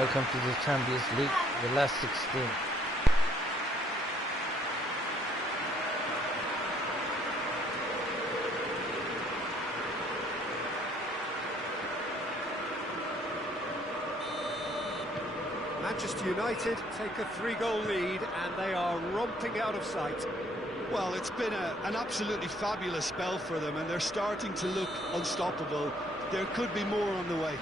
Welcome to the Champions League, the last 16. Manchester United take a 3-goal lead and they are romping out of sight. Well, it's been an absolutely fabulous spell for them and they're starting to look unstoppable. There could be more on the way.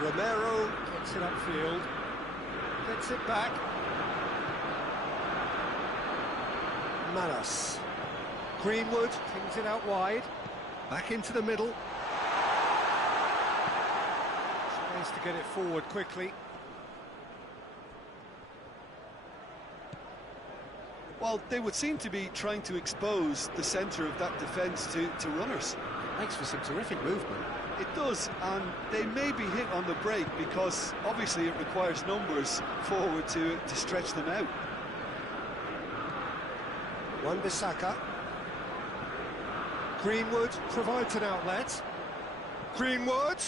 Romero gets it upfield, gets it back. Manos. Greenwood pings it out wide, back into the middle. Tries to get it forward quickly. Well, they would seem to be trying to expose the centre of that defence to runners. Makes for some terrific movement. It does, and they may be hit on the break because obviously it requires numbers forward to stretch them out. Wan-Bissaka. Greenwood provides an outlet. Greenwood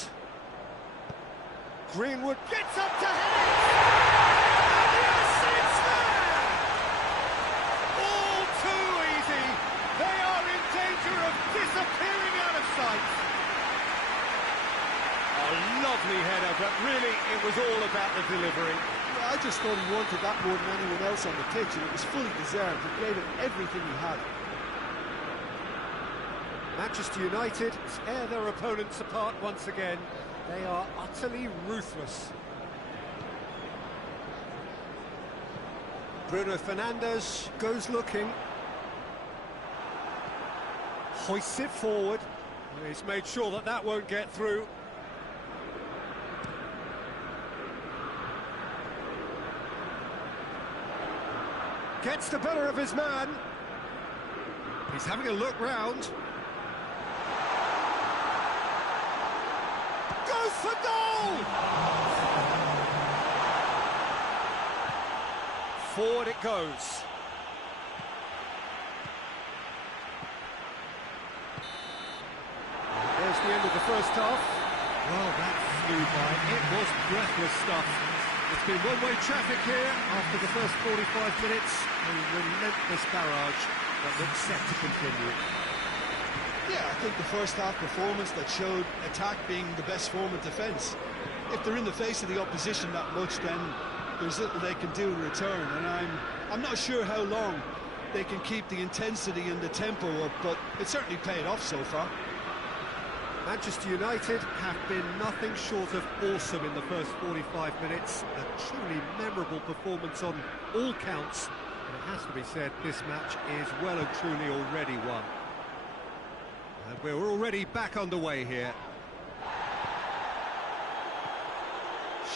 gets up to head it! And yes, it's there! All too easy. They are in danger of disappearing out of sight. A lovely header, but really it was all about the delivery. I just thought he wanted that more than anyone else on the pitch, and it was fully deserved. He gave it everything he had. Manchester United tear their opponents apart once again. They are utterly ruthless. Bruno Fernandes goes looking. Hoists it forward. He's made sure that that won't get through. Gets the better of his man. He's having a look round. Goes for goal! Forward it goes. There's the end of the first half. Well, that flew by. It was breathless stuff. It's been one-way traffic here after the first 45 minutes. A relentless barrage that looks set to continue. Yeah, I think the first half performance that showed attack being the best form of defence. If they're in the face of the opposition that much, then there's little they can do in return, and I'm not sure how long they can keep the intensity and the tempo up, but it certainly paid off so far. Manchester United have been nothing short of awesome in the first 45 minutes. A truly memorable performance on all counts. And it has to be said, this match is well and truly already won. And we're already back underway here.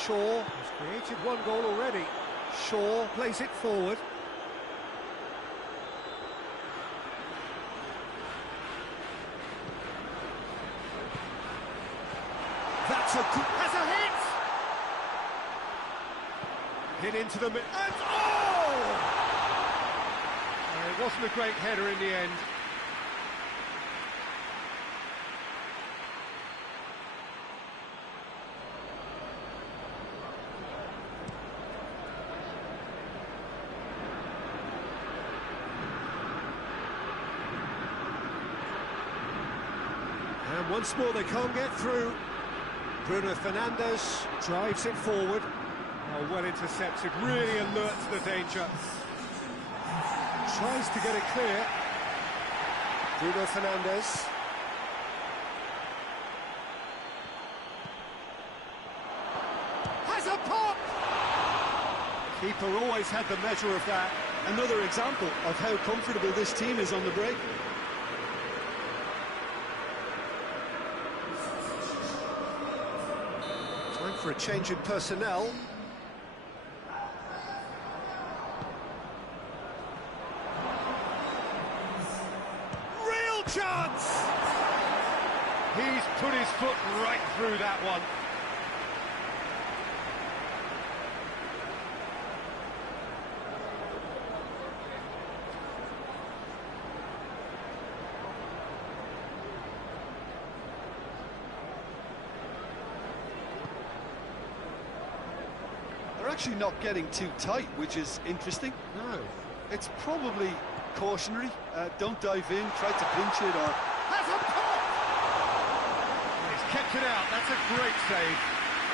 Shaw has created one goal already. Shaw plays it forward. Has a hit! Hit into the mid... And oh! It wasn't a great header in the end. And once more they can't get through. Bruno Fernandes drives it forward. Oh, well intercepted, really alert to the danger. Tries to get it clear. Bruno Fernandes. Has a pop! Keeper always had the measure of that. Another example of how comfortable this team is on the break. For a change in personnel. Real chance! He's put his foot right through that one. They're actually not getting too tight, which is interesting. No. It's probably cautionary. Don't dive in, try to pinch it, or... Has a pop! He's kept it out, that's a great save.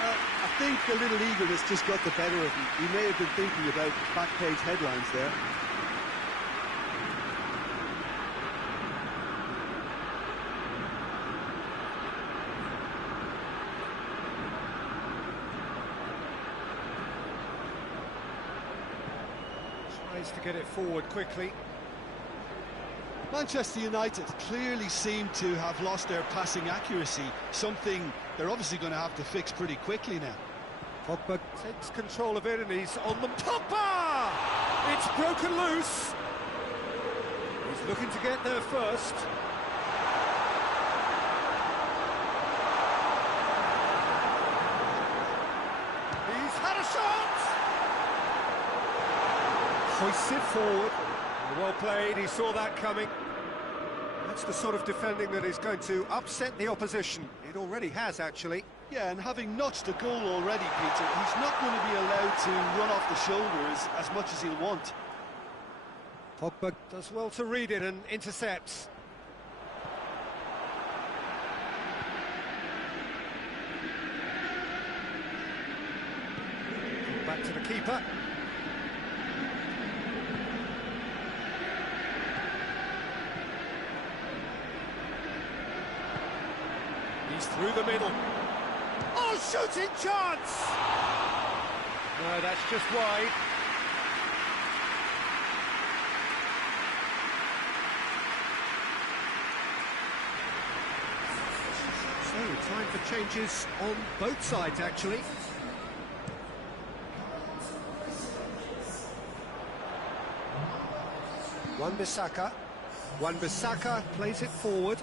I think a little eagerness just got the better of him. He may have been thinking about back page headlines there. Tries to get it forward quickly. Manchester United clearly seem to have lost their passing accuracy, something they're obviously going to have to fix pretty quickly now. Pogba takes control of it and he's on the... Pogba! It's broken loose. He's looking to get there first. He's had a shot! Hoists it forward. Well played, he saw that coming. That's the sort of defending that is going to upset the opposition. It already has, actually. Yeah, and having notched a goal already, Peter, he's not going to be allowed to run off the shoulders as much as he'll want. Pogba does well to read it and intercepts. Back to the keeper. He's through the middle. Oh, shooting chance! No, that's just wide. So, time for changes on both sides, actually. Wan-Bissaka plays it forward.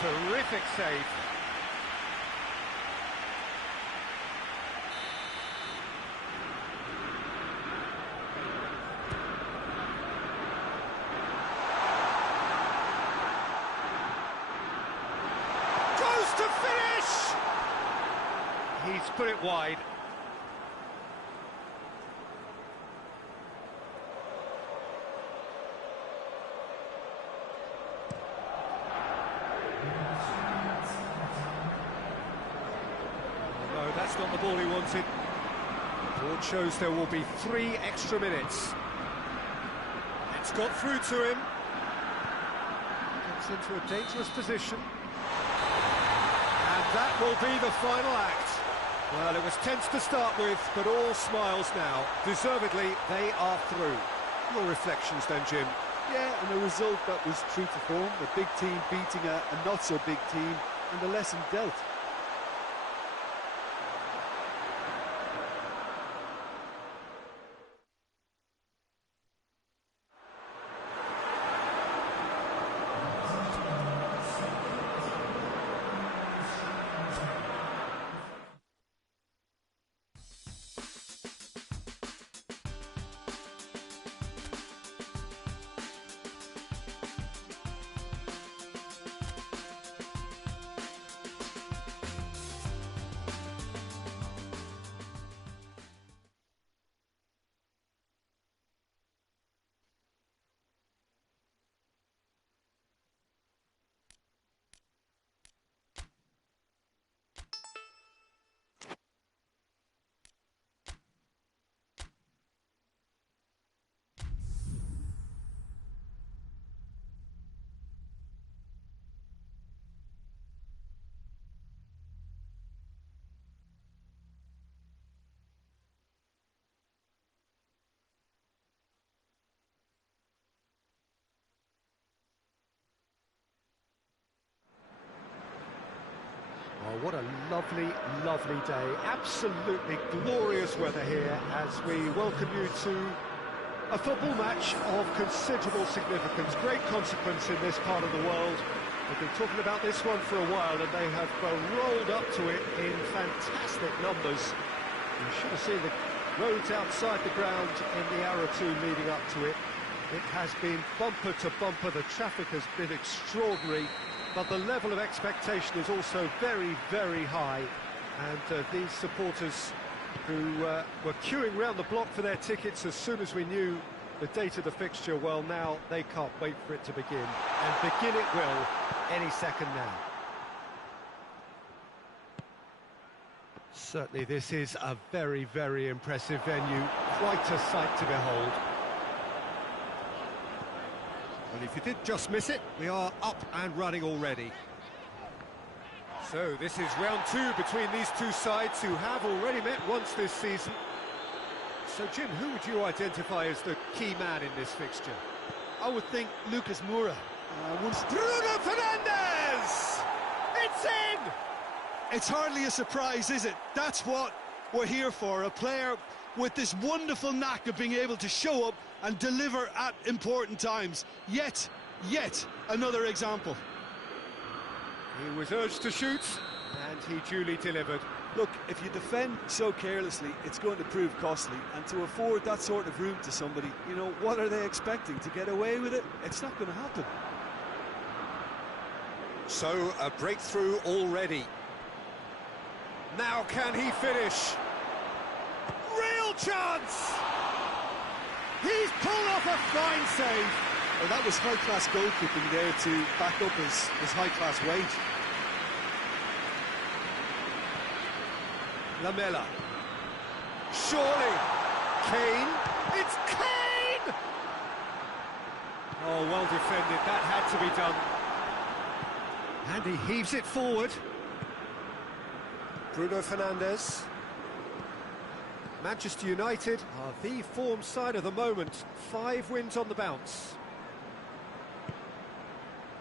Terrific save. Goes to finish! He's put it wide. That's not the ball he wanted. The board shows there will be 3 extra minutes. It's got through to him. Gets into a dangerous position. And that will be the final act. Well, it was tense to start with, but all smiles now. Deservedly, they are through. Your reflections then, Jim? Yeah, and a result that was true to form. A big team beating a not-so-big team, and the lesson dealt. Oh, what a lovely, lovely day. Absolutely glorious weather here as we welcome you to A football match of considerable significance, great consequence in this part of the world. We've been talking about this one for a while, and they have rolled up to it in fantastic numbers. You should have seen the roads outside the ground in the hour or two leading up to it. It has been bumper to bumper, the traffic has been extraordinary, but the level of expectation is also very, very high. And these supporters who were queuing round the block for their tickets as soon as we knew the date of the fixture, well, now they can't wait for it to begin. And begin it will any second now. Certainly this is a very, very impressive venue, quite a sight to behold. Well, if you did just miss it, we are up and running already. So this is round two between these two sides who have already met once this season. So Jim, who would you identify as the key man in this fixture? I would think Lucas Moura. Bruno Fernandes! It's in! It's hardly a surprise, is it? That's what we're here for, a player with this wonderful knack of being able to show up and deliver at important times. Yet another example. He was urged to shoot, and he duly delivered. Look, if you defend so carelessly, it's going to prove costly, and to afford that sort of room to somebody, you know, what are they expecting? To get away with it? It's not going to happen. So, a breakthrough already. Now can he finish? Real chance! He's pulled off a fine save. Well, that was high-class goalkeeping there to back up his high-class wage. Lamela. Surely. Kane. It's Kane! Oh, well defended. That had to be done. And he heaves it forward. Bruno Fernandes. Manchester United are the form side of the moment. 5 wins on the bounce.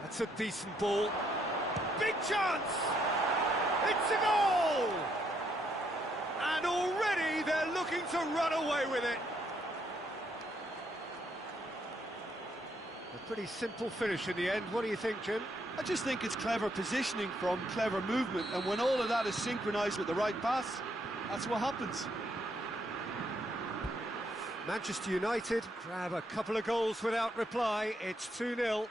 That's a decent ball. Big chance! It's a goal! And already they're looking to run away with it. A pretty simple finish in the end. What do you think, Jim? I just think it's clever positioning from clever movement, and when all of that is synchronised with the right pass, that's what happens. Manchester United grab a couple of goals without reply. It's 2-0.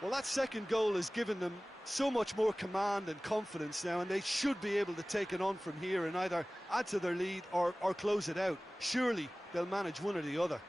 Well, that second goal has given them so much more command and confidence now, and they should be able to take it on from here and either add to their lead or close it out. Surely they'll manage one or the other.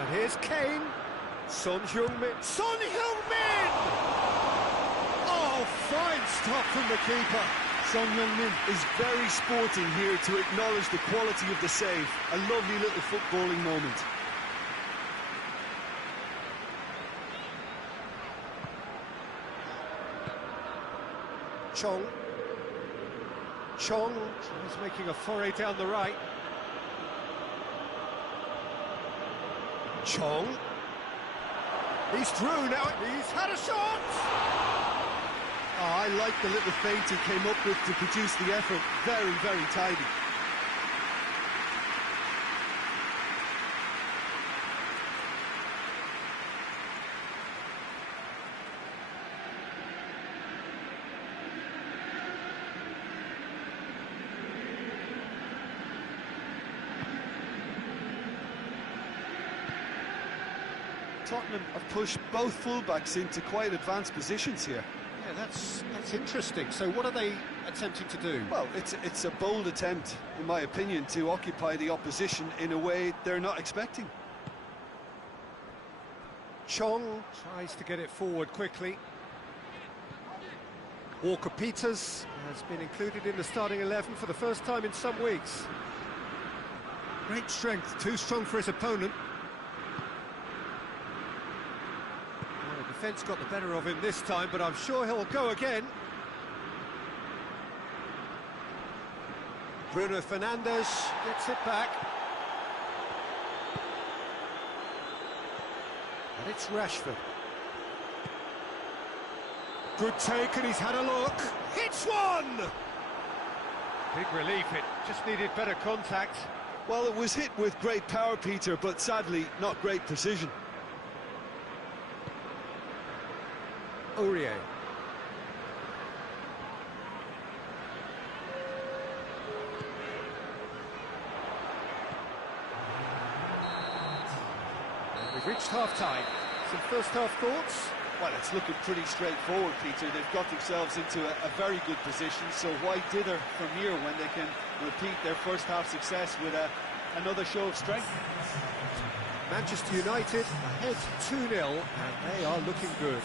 And here's Kane. Son Heung-min. Son Heung-min! Oh, fine stop from the keeper. Son Heung-min is very sporting here to acknowledge the quality of the save. A lovely little footballing moment. Chong. He's making a foray down the right. Chong. He's through now. He's had a shot. Oh, I like the little feint he came up with to produce the effort. Very, very tidy. Tottenham have pushed both fullbacks into quite advanced positions here. Yeah, that's interesting. So what are they attempting to do? Well, it's a bold attempt, in my opinion, to occupy the opposition in a way they're not expecting. Chong tries to get it forward quickly. Walker-Peters has been included in the starting 11 for the first time in some weeks. Great strength, too strong for his opponent. Well, the defence got the better of him this time, but I'm sure he'll go again. Bruno Fernandes gets it back. And it's Rashford. Good take, and he's had a look. Hits one! Big relief, it just needed better contact. Well, it was hit with great power, Peter, but sadly, not great precision. Aurier. And we've reached half-time. Some first-half thoughts? Well, it's looking pretty straightforward, Peter. They've got themselves into a very good position, so why dither from here when they can repeat their first-half success with another show of strength? Manchester United ahead 2-0, and they are looking good.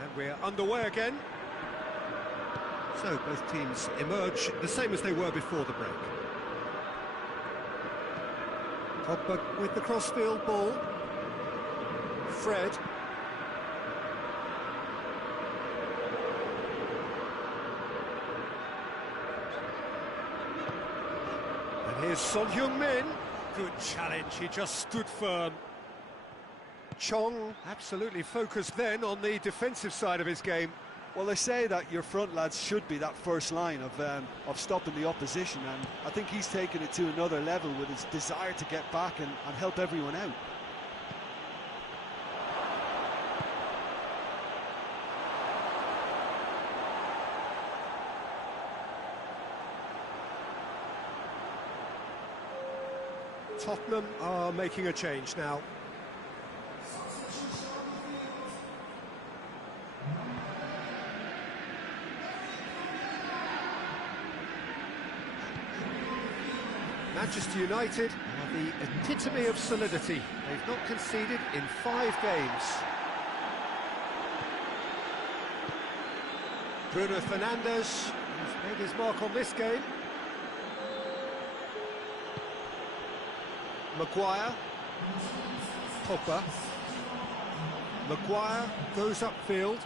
And we're underway again. So both teams emerge the same as they were before the break. Pogba with the crossfield ball. Fred. And here's Son Heung-min. Good challenge, he just stood firm. Chong absolutely focused then on the defensive side of his game. Well, they say that your front lads should be that first line of stopping the opposition, and I think he's taken it to another level with his desire to get back and help everyone out. Tottenham are making a change now. Manchester United are the epitome of solidity. They've not conceded in 5 games. Bruno Fernandes has made his mark on this game. Maguire. Pogba. Maguire goes upfield.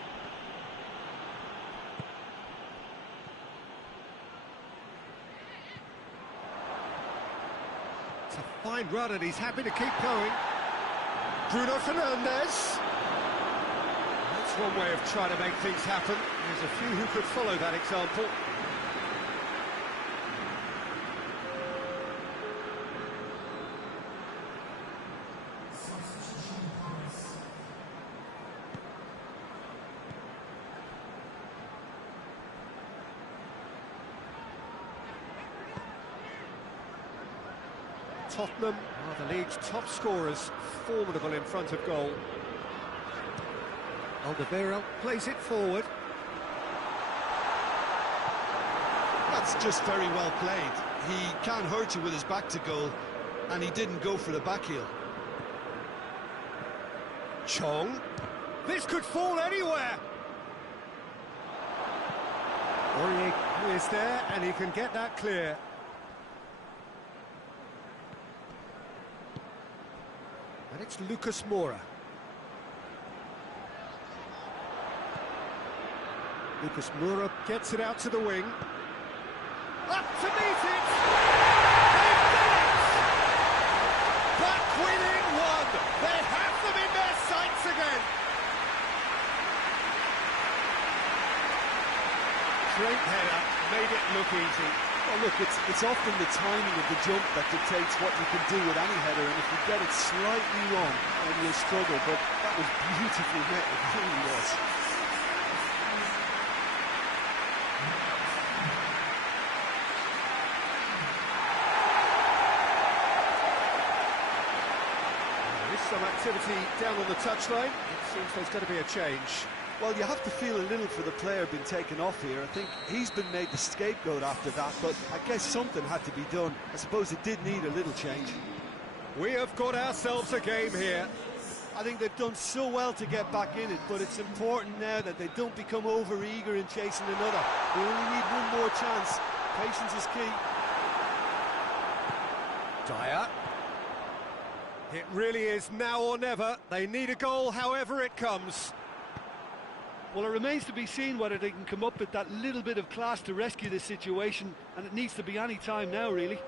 It's a fine run and he's happy to keep going. Bruno Fernandes. That's one way of trying to make things happen. There's a few who could follow that example. Tottenham are the league's top scorers, formidable in front of goal. Alderweireld plays it forward. That's just very well played. He can't hurt you with his back to goal, and he didn't go for the back heel. Chong. This could fall anywhere. Aurier is there, and he can get that clear. And it's Lucas Moura. Lucas Moura gets it out to the wing. Up to meet it! winning one. They have them in their sights again. Great header, made it look easy. Well, look, it's often the timing of the jump that dictates what you can do with any header, and if you get it slightly wrong, then you'll struggle, but that was beautifully met, it really was. There is some activity down on the touchline. It seems there's going to be a change. Well, you have to feel a little for the player being taken off here. I think he's been made the scapegoat after that, but I guess something had to be done. I suppose it did need a little change. We have got ourselves a game here. I think they've done so well to get back in it, but it's important now that they don't become over-eager in chasing another. They only need one more chance. Patience is key. Dyer. It really is now or never. They need a goal however it comes. Well, it remains to be seen whether they can come up with that little bit of class to rescue this situation, and it needs to be any time now, really.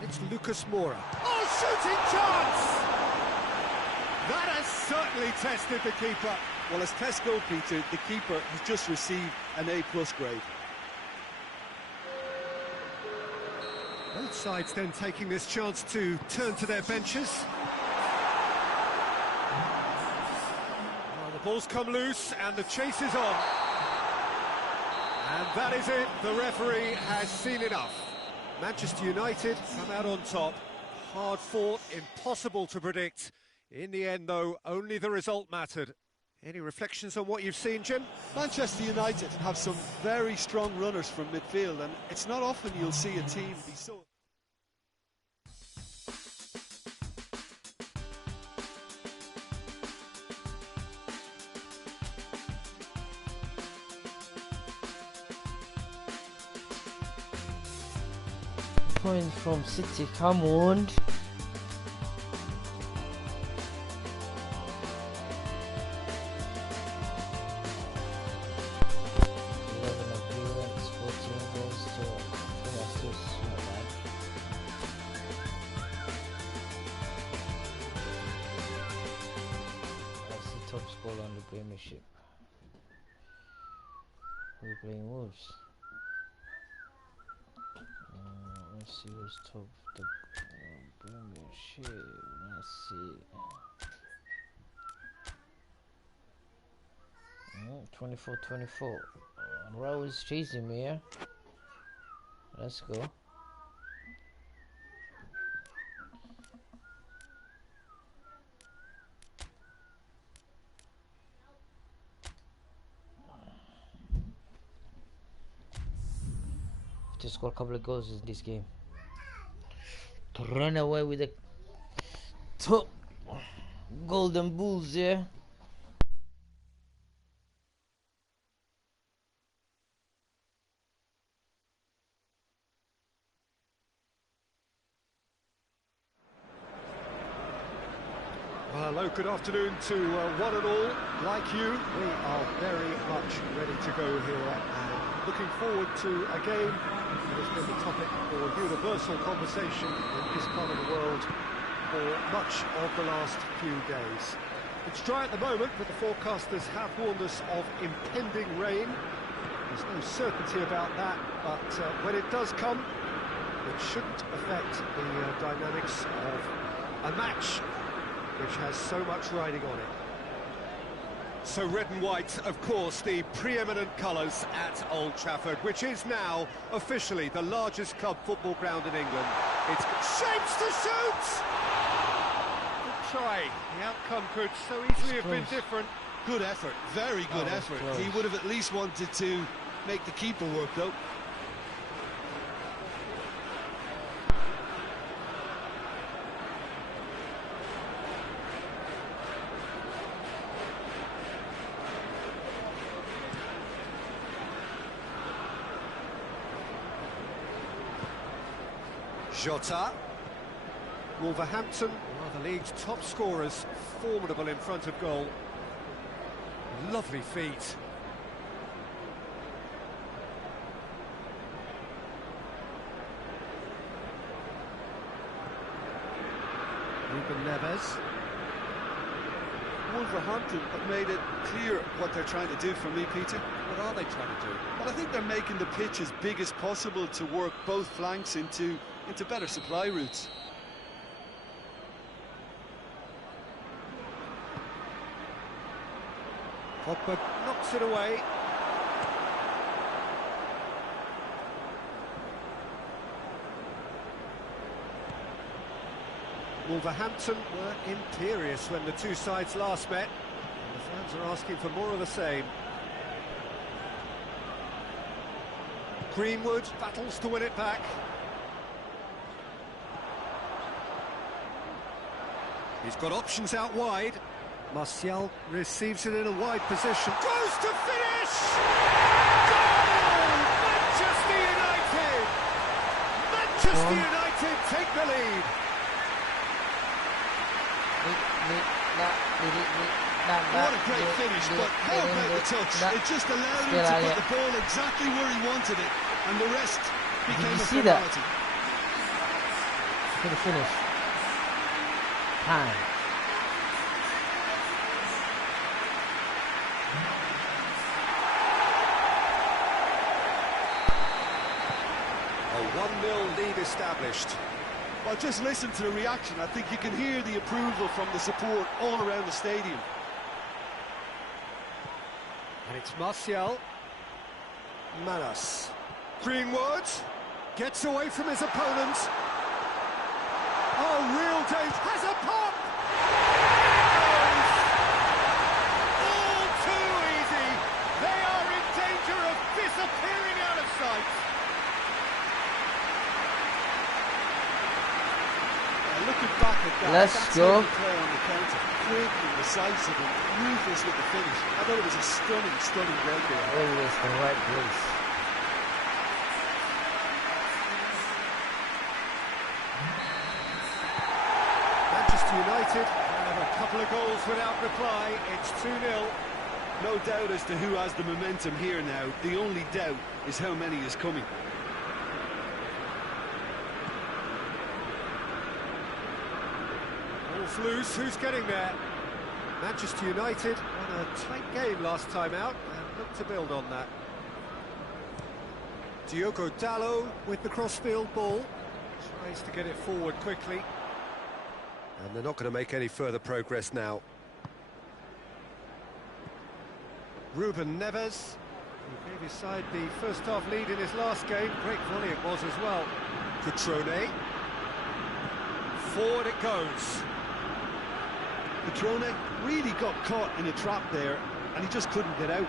It's Lucas Moura. Oh, shooting chance! That has certainly tested the keeper. Well, as test goalkeeper, the keeper has just received an A+ grade. Both sides then taking this chance to turn to their benches. The ball's come loose and the chase is on. And that is it, the referee has seen enough. Manchester United come out on top. Hard fought, impossible to predict. In the end, though, only the result mattered. Any reflections on what you've seen, Jim? Manchester United have some very strong runners from midfield, and it's not often you'll see a team be so... Points from City, come on. Top scorer on the Premiership. We're playing Wolves. Let's see who's top of the Premiership. Let's see. 24-24. Raul is chasing me here. Let's go. To score a couple of goals in this game, to run away with the top golden bulls, yeah. Well, hello, good afternoon to one and all. Like you, we are very much ready to go here and looking forward to a game that has been the topic for universal conversation in this part of the world for much of the last few days. It's dry at the moment, but the forecasters have warned us of impending rain. There's no certainty about that, but when it does come, it shouldn't affect the dynamics of a match which has so much riding on it. So red and white, of course, the preeminent colours at Old Trafford, which is now officially the largest club football ground in England. It's shapes to shoot! Good try. The outcome could so easily have been different. Good effort, very good effort. He would have at least wanted to make the keeper work, though. Jota. Wolverhampton, one of the league's top scorers, formidable in front of goal. Lovely feet. Ruben Neves. Wolverhampton have made it clear what they're trying to do for me, Peter. What are they trying to do? Well, I think they're making the pitch as big as possible to work both flanks into better supply routes. Pogba knocks it away. Wolverhampton were imperious when the two sides last met. And the fans are asking for more of the same. Greenwood battles to win it back. He's got options out wide. Martial receives it in a wide position. Goes to finish! Goal! Manchester United! Manchester United take the lead. What a great finish, but how about the touch? It just allowed him to put the ball exactly where he wanted it, and the rest became a formality. For the finish. Time. A 1-0 lead established. Well, just listen to the reaction. I think you can hear the approval from the support all around the stadium. And it's Martial. Manas. Greenwood gets away from his opponent. Oh, real danger. Has a pop! All too easy. They are in danger of disappearing out of sight. Looking back at that, Let's go. Play on the counter, quick and decisive and ruthless with the finish. I thought it was a stunning breakaway. Always the right place. Manchester United have a couple of goals without reply. It's 2-0. No doubt as to who has the momentum here now. The only doubt is how many is coming. Ball's loose, who's getting there? Manchester United won a tight game last time out and look to build on that. Diogo Dalot with the crossfield ball. Tries to get it forward quickly. And they're not going to make any further progress now. Ruben Neves, who gave his side the first half lead in his last game. Great volley it was as well. Cutrone. Forward it goes. Petrone really got caught in a trap there, and he just couldn't get out.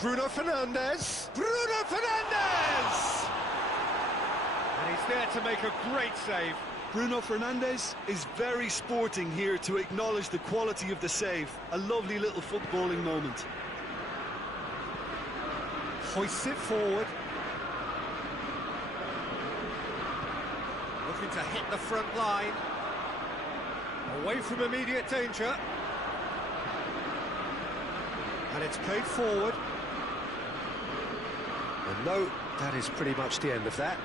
Bruno Fernandes. Bruno Fernandes! And he's there to make a great save. Bruno Fernandes is very sporting here to acknowledge the quality of the save. A lovely little footballing moment. Hoists it forward. Looking to hit the front line. Away from immediate danger. And it's played forward. And no, that is pretty much the end of that.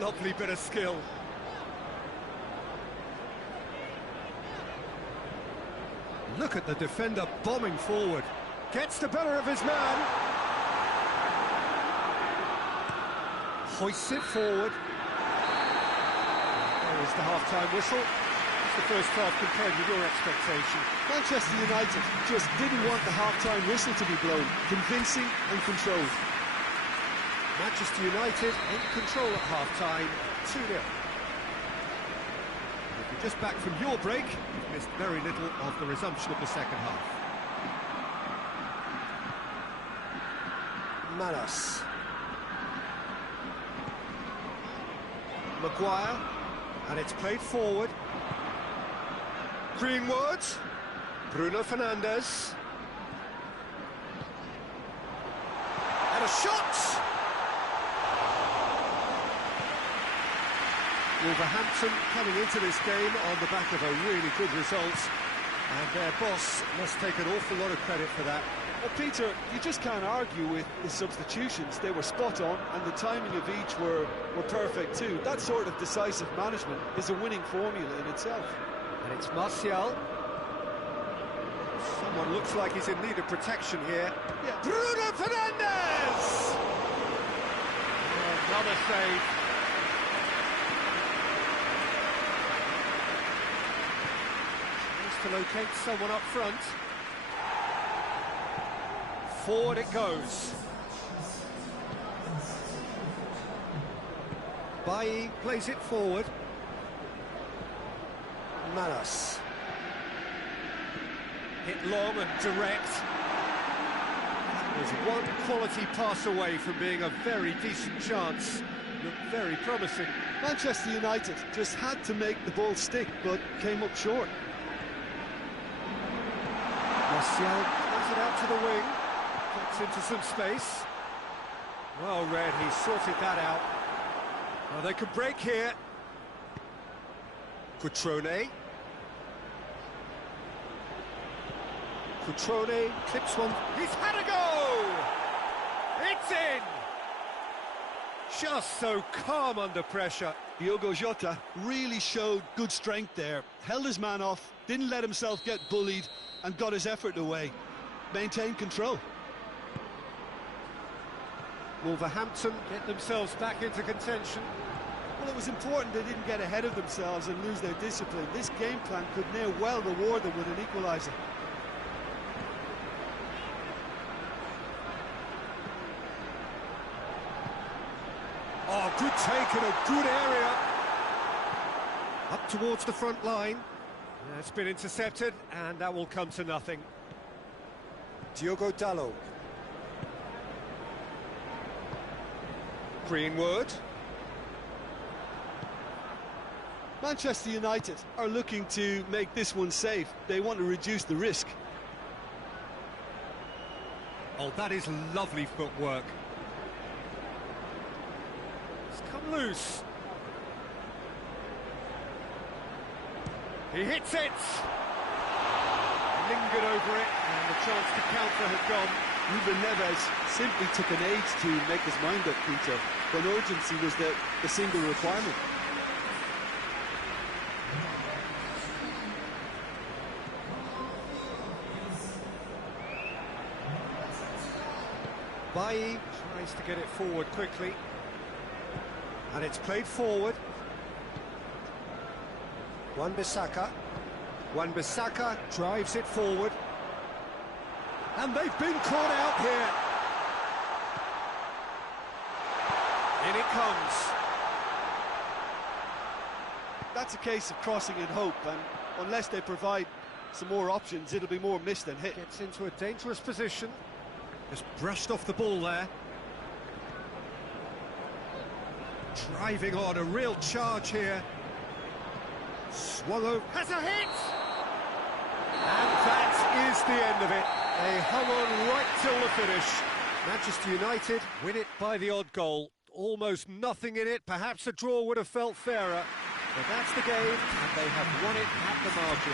Lovely bit of skill. Look at the defender bombing forward. Gets the better of his man. Hoists it forward. There is the half-time whistle. It's the first half compared with your expectation. Manchester United just didn't want the half-time whistle to be blown. Convincing and controlled. Manchester United in control at half-time, 2-0. If you're just back from your break, you've missed very little of the resumption of the second half. Manas. Maguire, and it's played forward. Greenwood. Bruno Fernandes. And a shot! Wolverhampton coming into this game on the back of a really good result. And their boss must take an awful lot of credit for that. Well, Peter, you just can't argue with the substitutions. They were spot on, and the timing of each were perfect too. That sort of decisive management is a winning formula in itself. And it's Martial. Someone looks like he's in need of protection here. Yeah. Bruno Fernandes! Another save. Tries to locate someone up front. Forward it goes. Bailly plays it forward. Manas. Hit long and direct. There's one quality pass away from being a very decent chance. Looked very promising. Manchester United just had to make the ball stick, but came up short. Martial plays it out to the wing. Gets into some space. Well read, he sorted that out. Well, they could break here. Cutrone. Cutrone clips one. He's had a go! It's in! Just so calm under pressure. Diogo Jota really showed good strength there. Held his man off, didn't let himself get bullied, and got his effort away. Maintained control. Wolverhampton get themselves back into contention. Well, it was important they didn't get ahead of themselves and lose their discipline. This game plan could near well reward them with an equaliser. Oh, good take in a good area. Up towards the front line. It's been intercepted, and that will come to nothing. Diogo Dalot. Greenwood. Manchester United are looking to make this one safe. They want to reduce the risk. Oh, that is lovely footwork. It's come loose. He hits it! Lingered over it, and the chance to counter has gone. Ruben Neves simply took an age to make his mind up, Peter, when urgency was the single requirement. Bailly tries to get it forward quickly. And it's played forward. Wan-Bissaka. Wan-Bissaka drives it forward. And they've been caught out here. In it comes. That's a case of crossing in hope, and unless they provide some more options, it'll be more miss than hit. Gets into a dangerous position. Just brushed off the ball there. Driving on, a real charge here. Swung over. Has a hit! And that is the end of it. They hung on right till the finish. Manchester United win it by the odd goal. Almost nothing in it. Perhaps a draw would have felt fairer. But that's the game, and they have won it at the margin.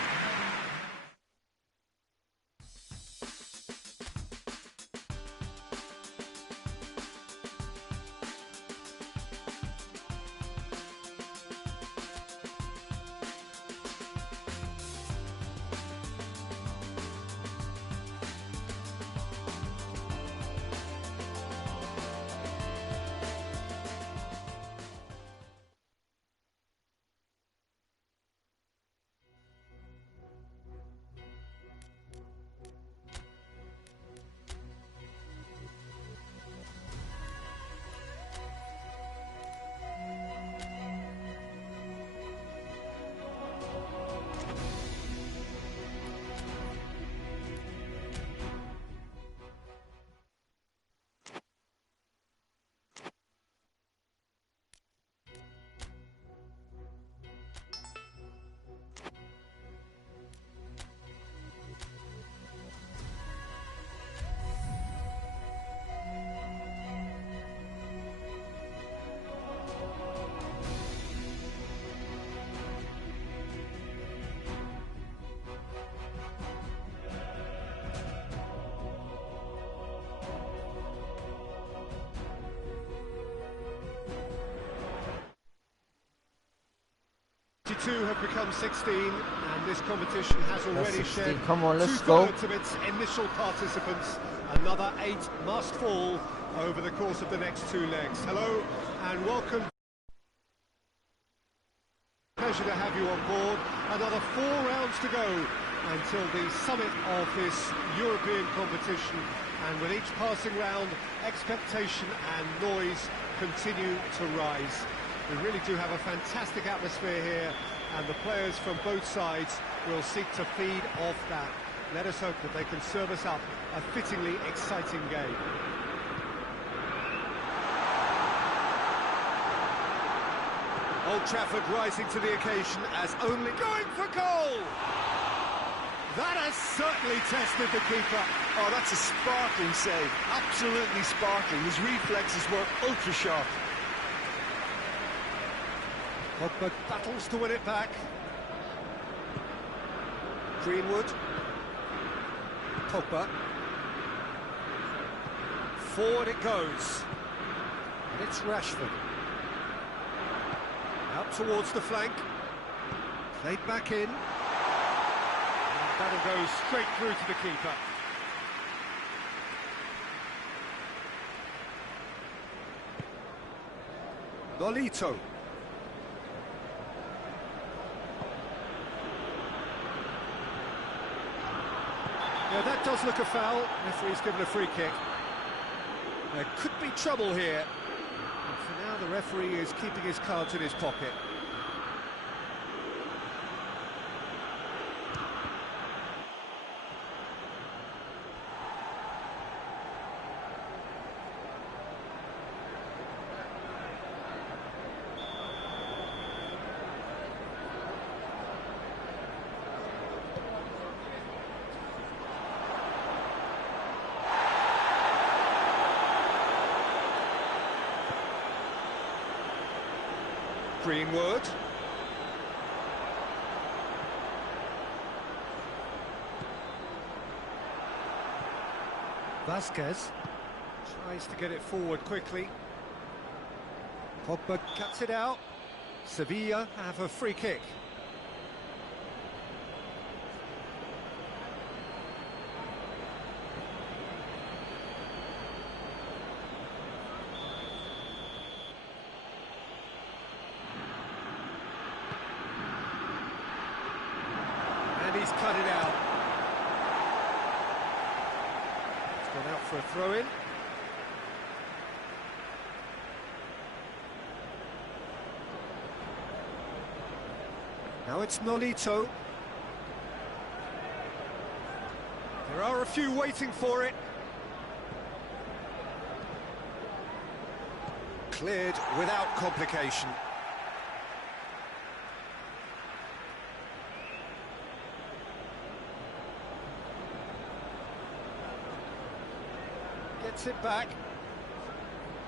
22 have become 16, and this competition has already shed Come on, let's go. two-thirds of its initial participants. Another 8 must fall over the course of the next 2 legs. Hello and welcome. Pleasure to have you on board. Another 4 rounds to go until the summit of this European competition, and with each passing round, expectation and noise continue to rise. We really do have a fantastic atmosphere here, and the players from both sides will seek to feed off that. Let us hope that they can serve us up a fittingly exciting game. Old Trafford rising to the occasion as only going for goal! That has certainly tested the keeper. Oh, that's a sparkling save. Absolutely sparkling. His reflexes were ultra-sharp. Pogba battles to win it back. Greenwood. Pogba. Forward it goes. And it's Rashford. Out towards the flank. Played back in. And that'll go straight through to the keeper. Nolito. Yeah, that does look a foul. Referee's given a free kick. There could be trouble here. And for now, the referee is keeping his cards in his pocket. Greenwood. Vasquez tries to get it forward quickly. Pogba cuts it out. Sevilla have a free kick. He's cut it out. It's gone out for a throw-in. Now it's Nolito. There are a few waiting for it. Cleared without complication. Gets it back.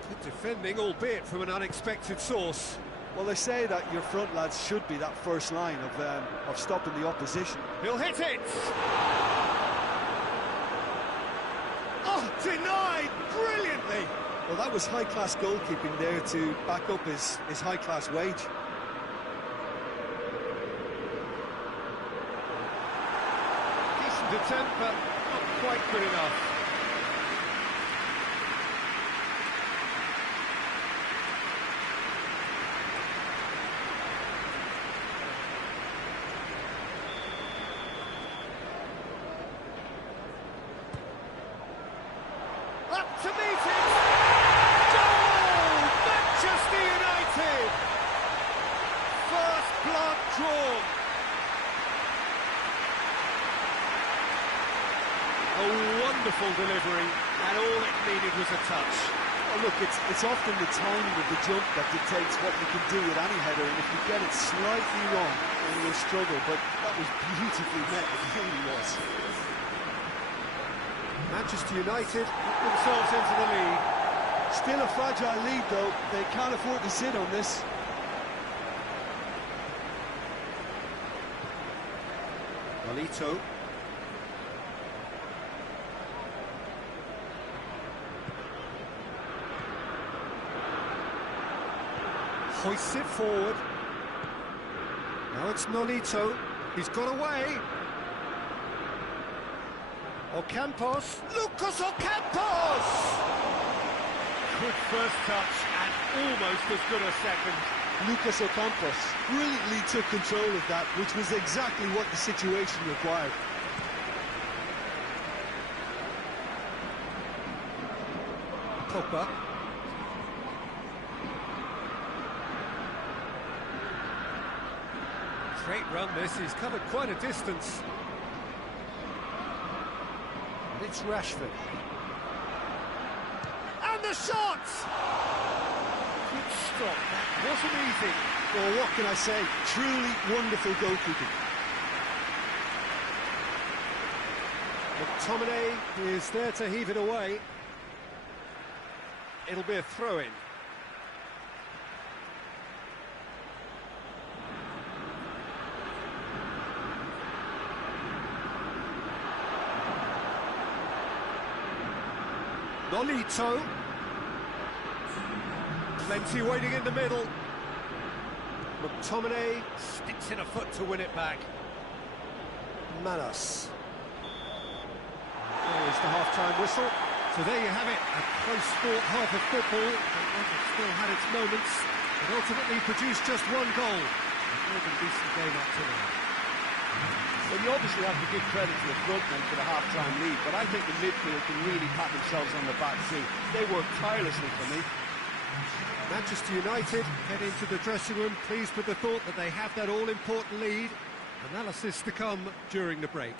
Good defending, albeit from an unexpected source. Well, they say that your front lads should be that first line of stopping the opposition. He'll hit it! Oh, denied brilliantly! Well, that was high-class goalkeeping there to back up his high-class wage. Decent attempt, but not quite good enough. Up to meet it! Goal! Manchester United! First blood drawn. A wonderful delivery, and all it needed was a touch. Well, look, it's often the timing of the jump that dictates what you can do with any header, and if you get it slightly wrong, then you'll struggle, but that was beautifully met, it really was. Manchester United put themselves into the lead. Still a fragile lead, though. They can't afford to sit on this. Nolito. Hoists it forward. Now it's Nolito. He's got away. Ocampos. Lucas Ocampos! Good first touch and almost as good a second. Lucas Ocampos brilliantly took control of that, which was exactly what the situation required. Pogba. Great run this, he's covered quite a distance. And it's Rashford. And the shot! Good stop, that wasn't easy. Well, what can I say? Truly wonderful goalkeeping. McTominay is there to heave it away. It'll be a throw-in. Nolito. Plenty waiting in the middle. McTominay sticks in a foot to win it back. Manos. There's the half-time whistle. So there you have it, a close-fought half of football that has still had its moments, but ultimately produced just one goal. A more than decent game up to now. Well, you obviously have to give credit to the frontmen for the half-time lead, but I think the midfield can really pat themselves on the back too. They worked tirelessly for me. Manchester United head into the dressing room pleased with the thought that they have that all-important lead. Analysis to come during the break.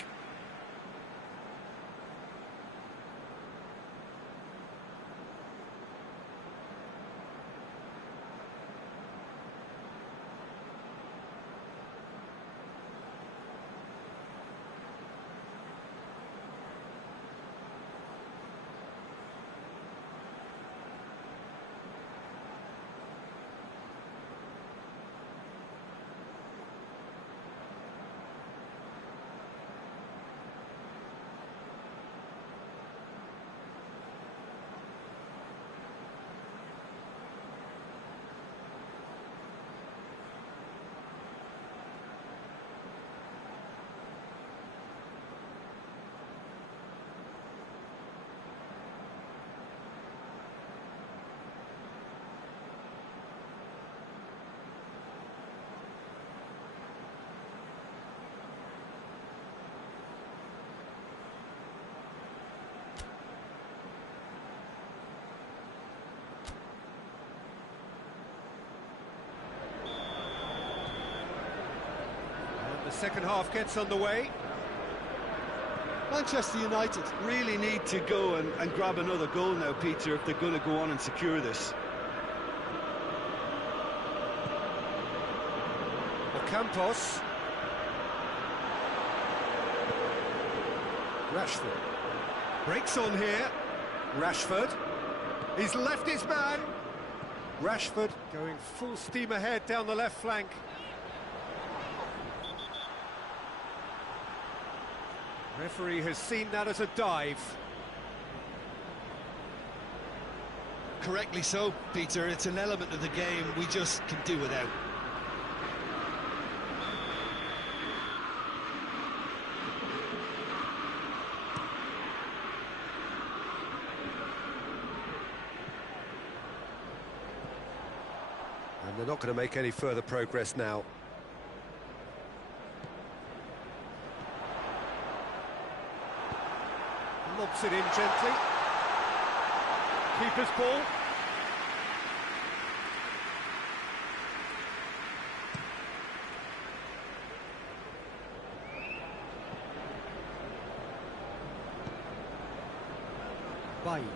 The second half gets underway. Manchester United really need to go and grab another goal now, Peter, if they're going to go on and secure this. Ocampos. Rashford. Breaks on here. Rashford. He's left his man. Rashford going full steam ahead down the left flank. Referee has seen that as a dive. Correctly so, Peter. It's an element of the game we just can do without. And they're not going to make any further progress now. Lobs it in gently. Keeper's ball. Bailly.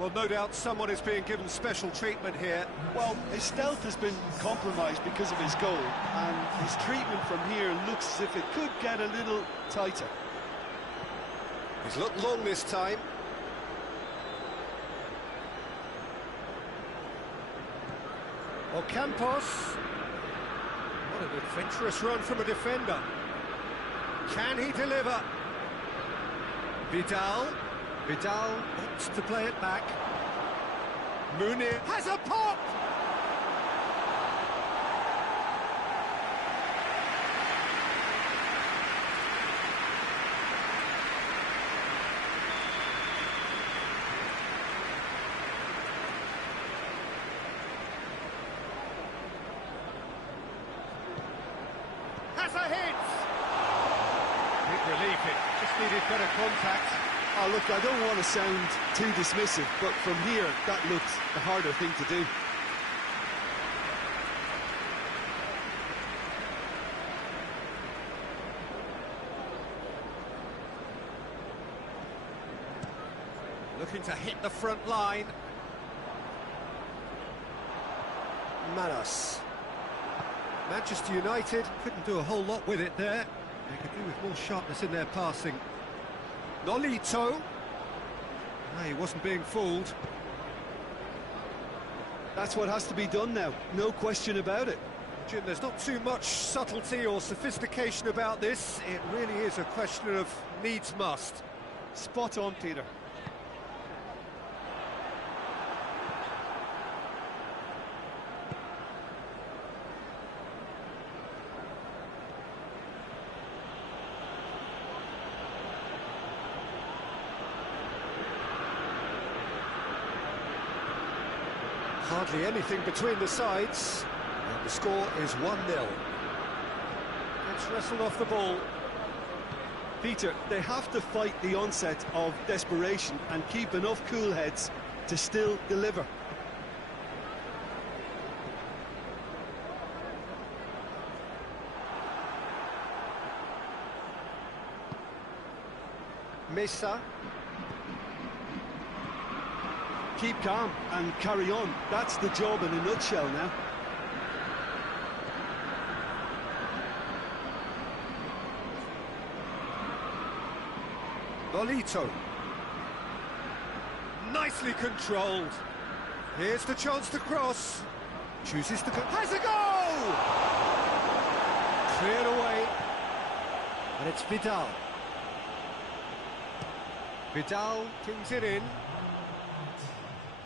Well, no doubt someone is being given special treatment here. Well, his stealth has been compromised because of his goal, and his treatment from here looks as if it could get a little tighter. He's looked long this time. Ocampos. What an adventurous run from a defender. Can he deliver? Vidal. Vidal wants to play it back. Munir has a pop! just needed better contact. Oh, look, I don't want to sound too dismissive, but from here, that looked the harder thing to do. Looking to hit the front line. Manos. Manchester United couldn't do a whole lot with it there. They could do with more sharpness in their passing. Nolito. No, he wasn't being fooled. That's what has to be done now, no question about it. Jim, there's not too much subtlety or sophistication about this. It really is a question of needs must. Spot on, Peter. Hardly anything between the sides. And the score is 1-0. It's wrestled off the ball. Peter, they have to fight the onset of desperation and keep enough cool heads to still deliver. Mesa. Keep calm and carry on. That's the job in a nutshell now. Nolito. Nicely controlled. Here's the chance to cross. Chooses to... Has a goal! Cleared away. And it's Vidal. Vidal pings it in.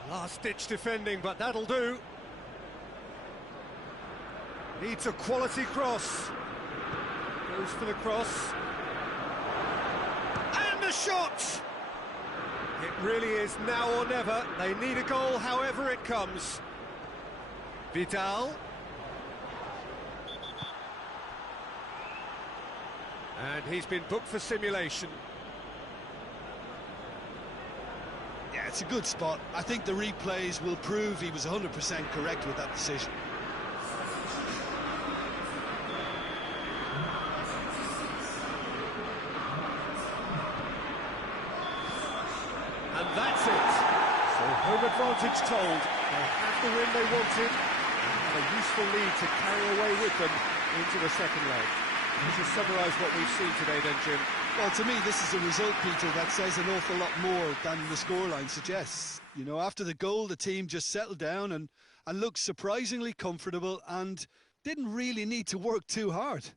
Last-ditch defending, but that'll do. Needs a quality cross. Goes for the cross. And a shot! It really is now or never. They need a goal however it comes. Vidal. And he's been booked for simulation. Yeah, it's a good spot. I think the replays will prove he was 100% correct with that decision. And that's it. So home advantage told. They had the win they wanted and had a useful lead to carry away with them into the second leg. You should summarise what we've seen today then, Jim. Well, to me, this is a result, Peter, that says an awful lot more than the scoreline suggests. You know, after the goal, the team just settled down and looked surprisingly comfortable and didn't really need to work too hard.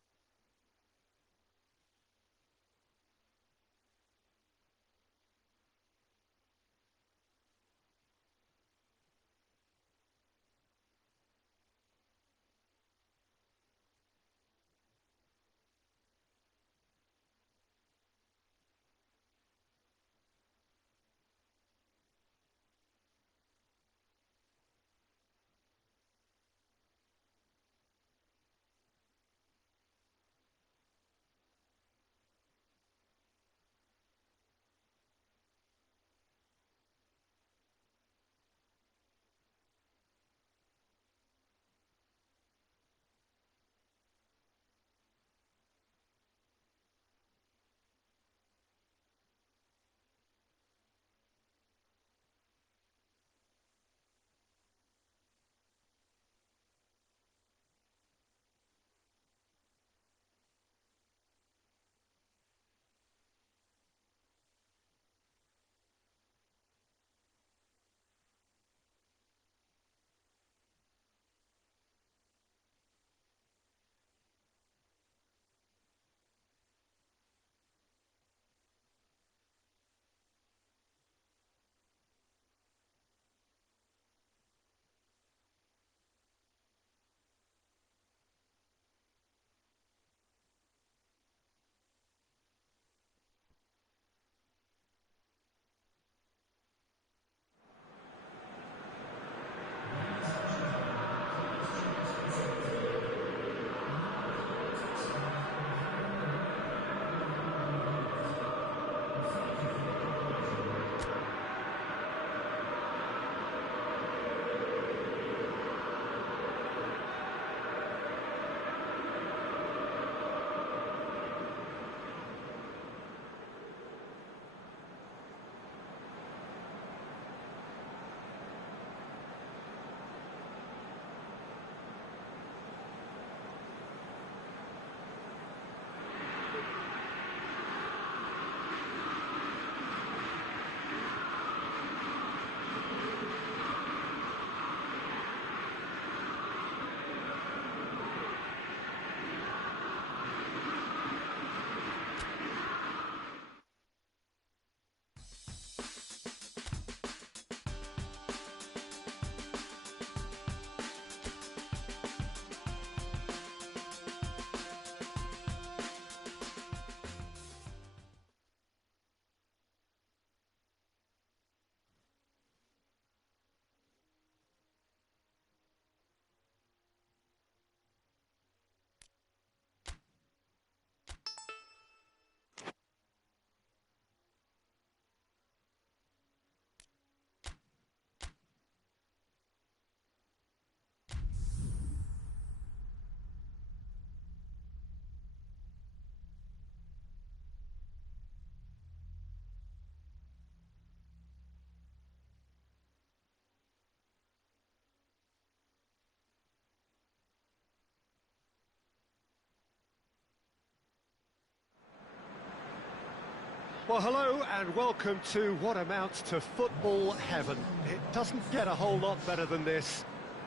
Well, hello and welcome to what amounts to football heaven. It doesn't get a whole lot better than this.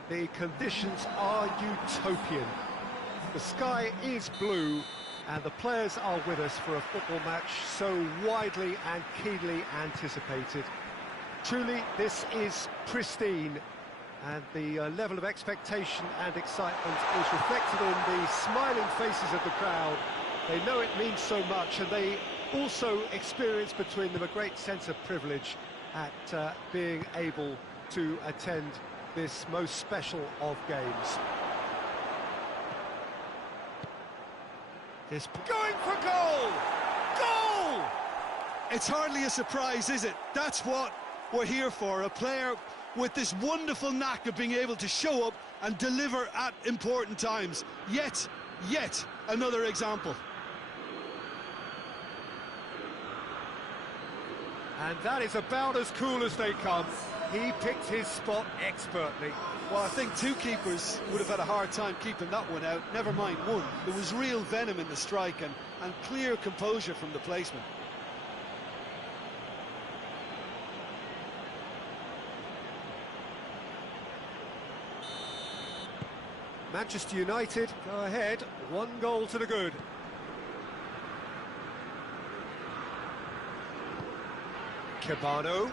The conditions are utopian. The sky is blue and the players are with us for a football match so widely and keenly anticipated. Truly, this is pristine, and the level of expectation and excitement is reflected in the smiling faces of the crowd. They know it means so much, and they also experience between them a great sense of privilege at being able to attend this most special of games. This going for goal! Goal! It's hardly a surprise, is it? That's what we're here for, a player with this wonderful knack of being able to show up and deliver at important times. Yet another example. And that is about as cool as they come. He picked his spot expertly. Well, I think two keepers would have had a hard time keeping that one out, never mind one. There was real venom in the strike and clear composure from the placement. Manchester United go ahead, 1 goal to the good. Cabano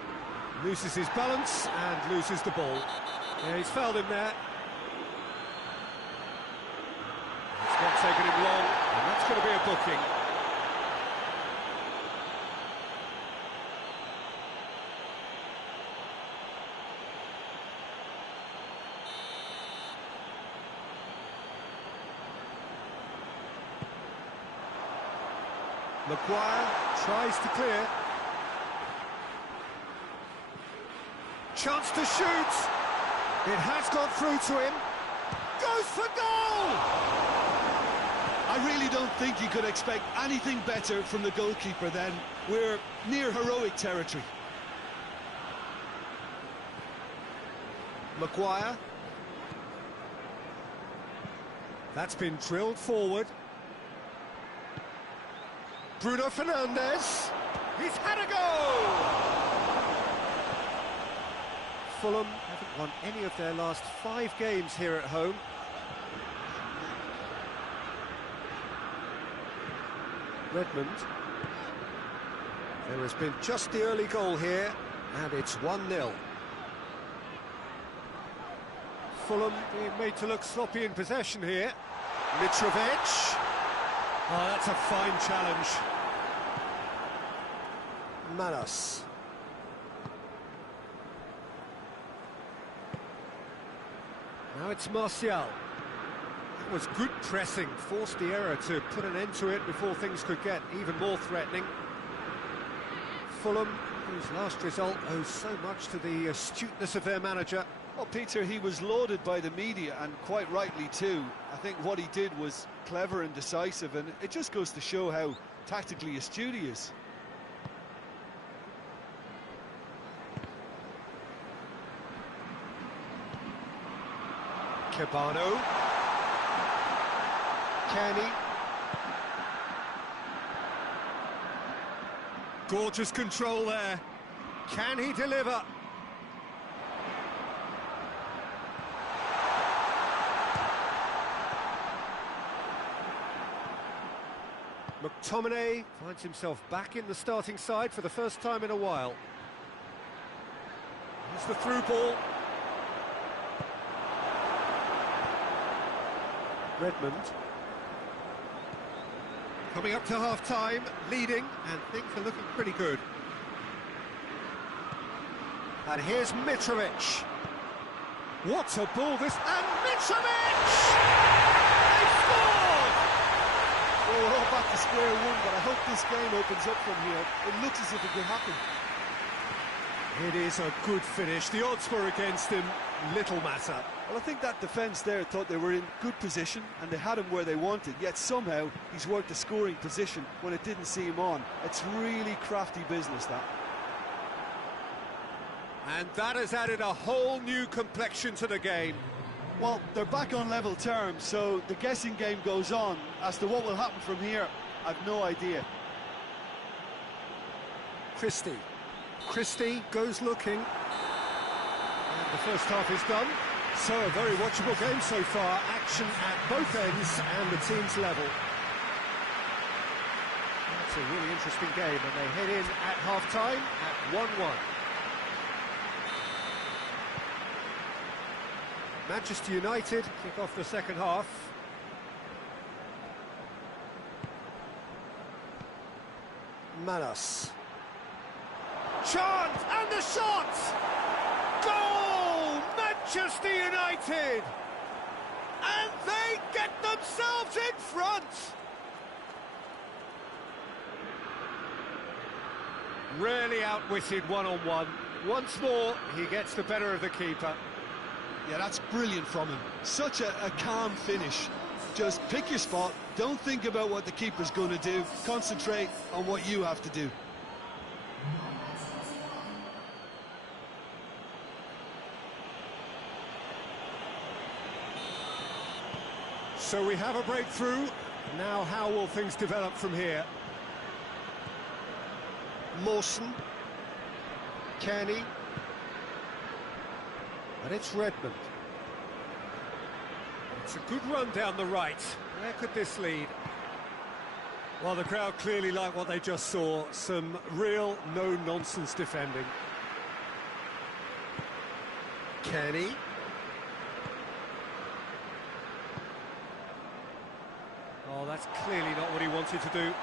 loses his balance and loses the ball. Yeah, he's fouled him there. It's not taken him long, and that's going to be a booking. Maguire tries to clear. Chance to shoot. It has gone through to him. Goes for goal! I really don't think you could expect anything better from the goalkeeper then. We're near heroic territory. Maguire. That's been drilled forward. Bruno Fernandes. He's had a go! Fulham haven't won any of their last 5 games here at home. Redmond. There has been just the early goal here, and it's 1-0. Fulham being made to look sloppy in possession here. Mitrovic. Oh, that's a fine challenge. Manos. Now it's Martial. That was good pressing, forced the error to put an end to it before things could get even more threatening. Fulham, whose last result owes so much to the astuteness of their manager. Well, Peter, he was lauded by the media, and quite rightly too. I think what he did was clever and decisive, and it just goes to show how tactically astute he is. Cabano. Kenny. Gorgeous control there. Can he deliver? McTominay finds himself back in the starting side for the first time in a while. Here's the through ball. Redmond. Coming up to half-time, leading, and things are looking pretty good. And here's Mitrovic. What a ball this... And Mitrovic! They scored! Well, we're all back to square one, but I hope this game opens up from here. It looks as if it could happen. It is a good finish. The odds were against him. Little matter. Well, I think that defence there thought they were in good position and they had him where they wanted, yet somehow he's worked a scoring position when it didn't see him on. It's really crafty business, that. And that has added a whole new complexion to the game. Well, they're back on level terms, so the guessing game goes on. As to what will happen from here, I've no idea. Christie goes looking. And the first half is done. So a very watchable game so far. Action at both ends and the team's level. It's a really interesting game, and they head in at half-time at 1-1. Manchester United kick off the second half. Manas. Chance, and the shot! Goal! Manchester United! And they get themselves in front! Rarely outwitted one-on-one. Once more, he gets the better of the keeper. Yeah, that's brilliant from him. Such a calm finish. Just pick your spot, don't think about what the keeper's going to do, concentrate on what you have to do. So we have a breakthrough. Now how will things develop from here? Mawson. Kearney. And it's Redmond. It's a good run down the right. Where could this lead? Well, the crowd clearly like what they just saw. Some real no-nonsense defending. Kearney. Oh, that's clearly not what he wanted to do.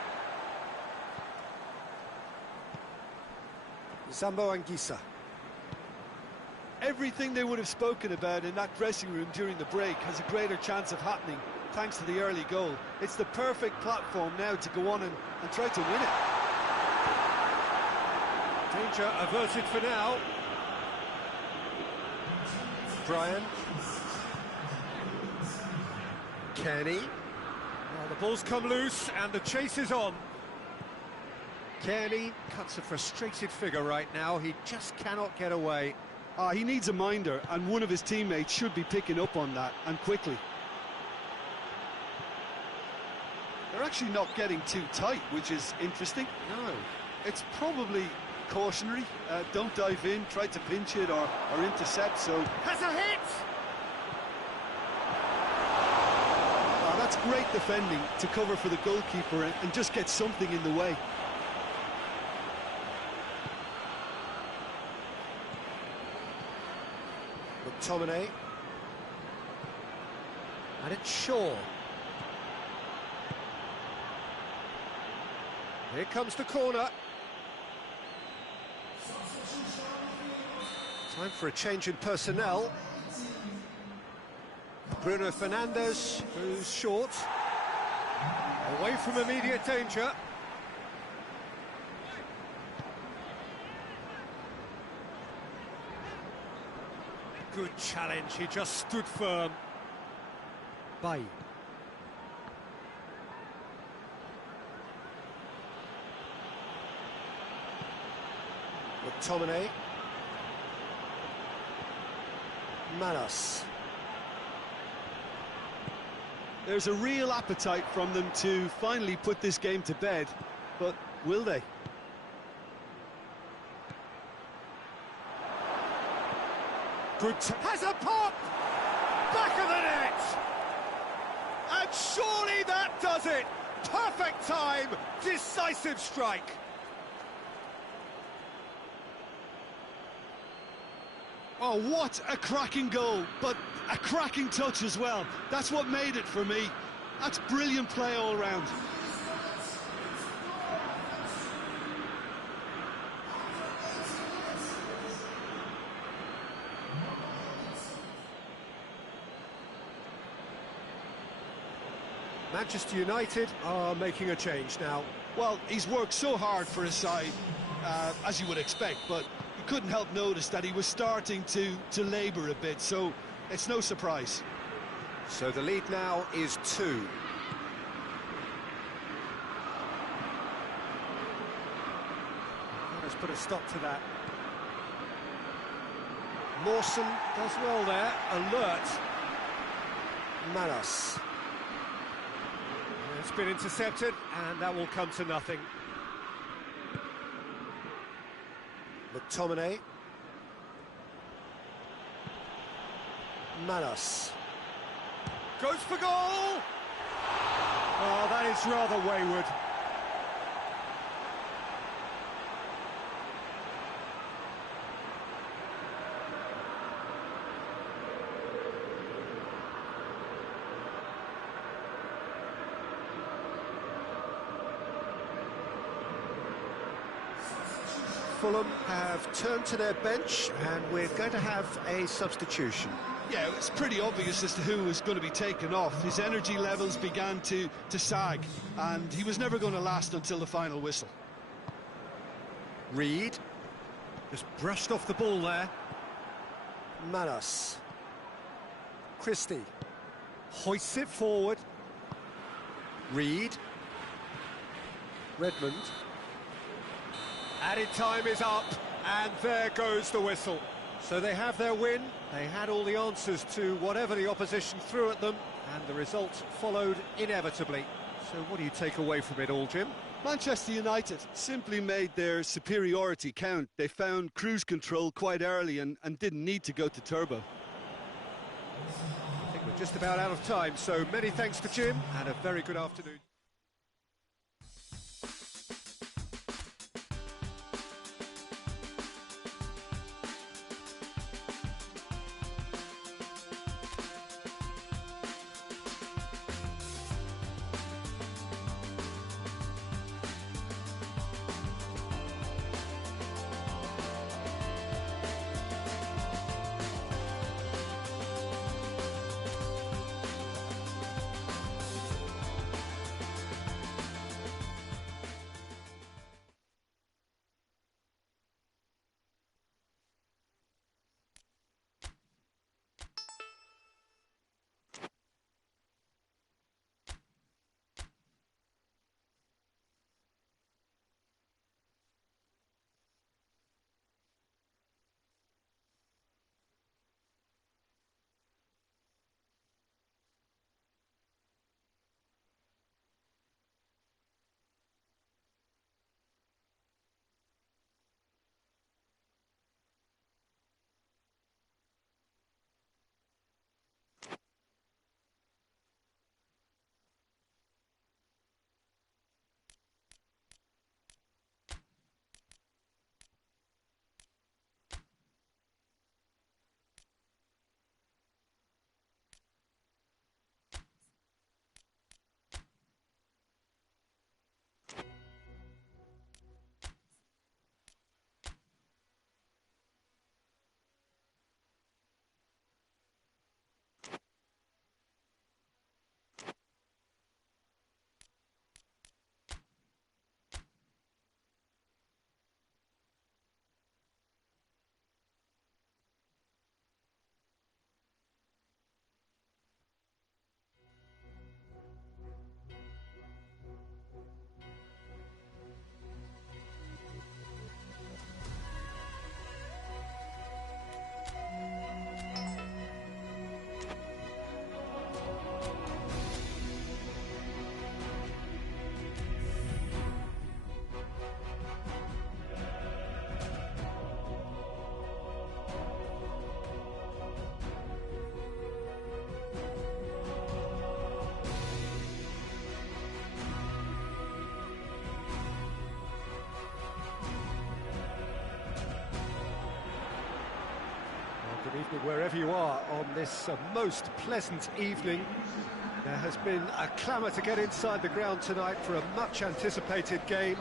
Zambo Anguissa. Everything they would have spoken about in that dressing room during the break has a greater chance of happening thanks to the early goal. It's the perfect platform now to go on and try to win it. Danger averted for now. Brian. Kearney. Well, the ball's come loose and the chase is on. Kearney cuts a frustrated figure right now. He just cannot get away. He needs a minder, and one of his teammates should be picking up on that, and quickly. They're actually not getting too tight, which is interesting. No. It's probably cautionary. Don't dive in, try to pinch it or intercept, so... Has a hit! That's great defending to cover for the goalkeeper and just get something in the way. McTominay. And it's Shaw. Here comes the corner. Time for a change in personnel. Bruno Fernandes, who's short. Away from immediate danger. Good challenge, he just stood firm. Bay. McTominay. Manas. There's a real appetite from them to finally put this game to bed, but will they? Good has a pop! Back of the net! And surely that does it! Perfect time! Decisive strike! Oh, what a cracking goal, but a cracking touch as well. That's what made it for me. That's brilliant play all round. Manchester United are making a change now. Well, he's worked so hard for his side, as you would expect, but you couldn't help notice that he was starting to labour a bit, so it's no surprise. So the lead now is 2. Let's put a stop to that. Mawson does well there, alert. Manas. It's been intercepted, and that will come to nothing. McTominay. Manos. Goes for goal! Oh, that is rather wayward. Fulham have turned to their bench and we're going to have a substitution. Yeah, it's pretty obvious as to who was going to be taken off. His energy levels began to sag, and he was never going to last until the final whistle. Reed. Just brushed off the ball there. Manos. Christie. Hoists it forward. Reed. Redmond. Added time is up, and there goes the whistle. So they have their win, they had all the answers to whatever the opposition threw at them, and the result followed inevitably. So what do you take away from it all, Jim? Manchester United simply made their superiority count. They found cruise control quite early and didn't need to go to turbo. I think we're just about out of time, so many thanks to Jim, and a very good afternoon. Good evening wherever you are on this most pleasant evening. There has been a clamour to get inside the ground tonight for a much anticipated game.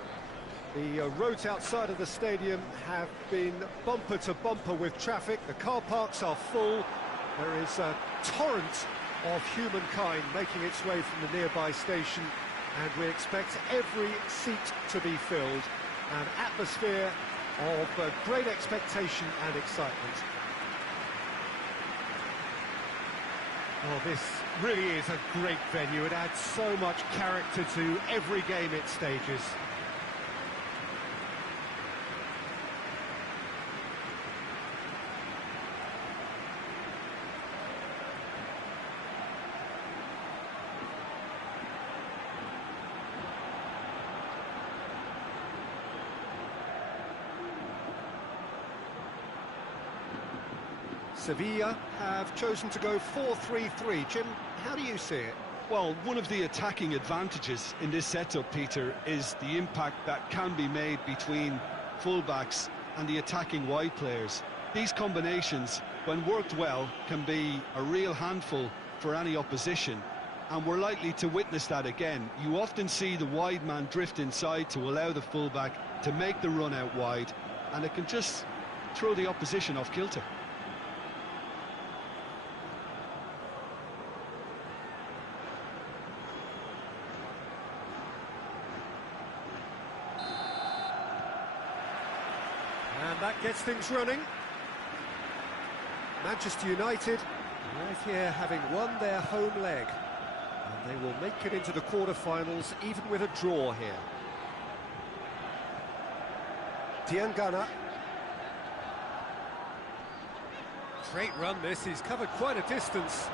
The roads outside of the stadium have been bumper to bumper with traffic. The car parks are full. There is a torrent of humankind making its way from the nearby station, and we expect every seat to be filled. An atmosphere of great expectation and excitement. Oh, this really is a great venue. It adds so much character to every game it stages. Sevilla have chosen to go 4-3-3. Jim, how do you see it? Well, one of the attacking advantages in this setup, Peter, is the impact that can be made between fullbacks and the attacking wide players. These combinations, when worked well, can be a real handful for any opposition, and we're likely to witness that again. You often see the wide man drift inside to allow the fullback to make the run out wide, and it can just throw the opposition off kilter. And that gets things running. Manchester United, right here, having won their home leg. And they will make it into the quarter-finals, even with a draw here. Tiangana. Great run this, he's covered quite a distance.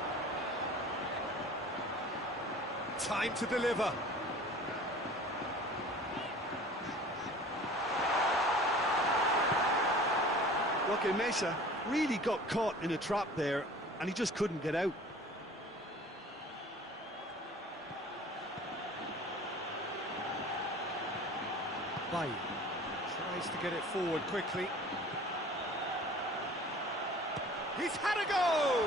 Time to deliver. Roque Mesa really got caught in a trap there, and he just couldn't get out. Bay tries to get it forward quickly. He's had a go!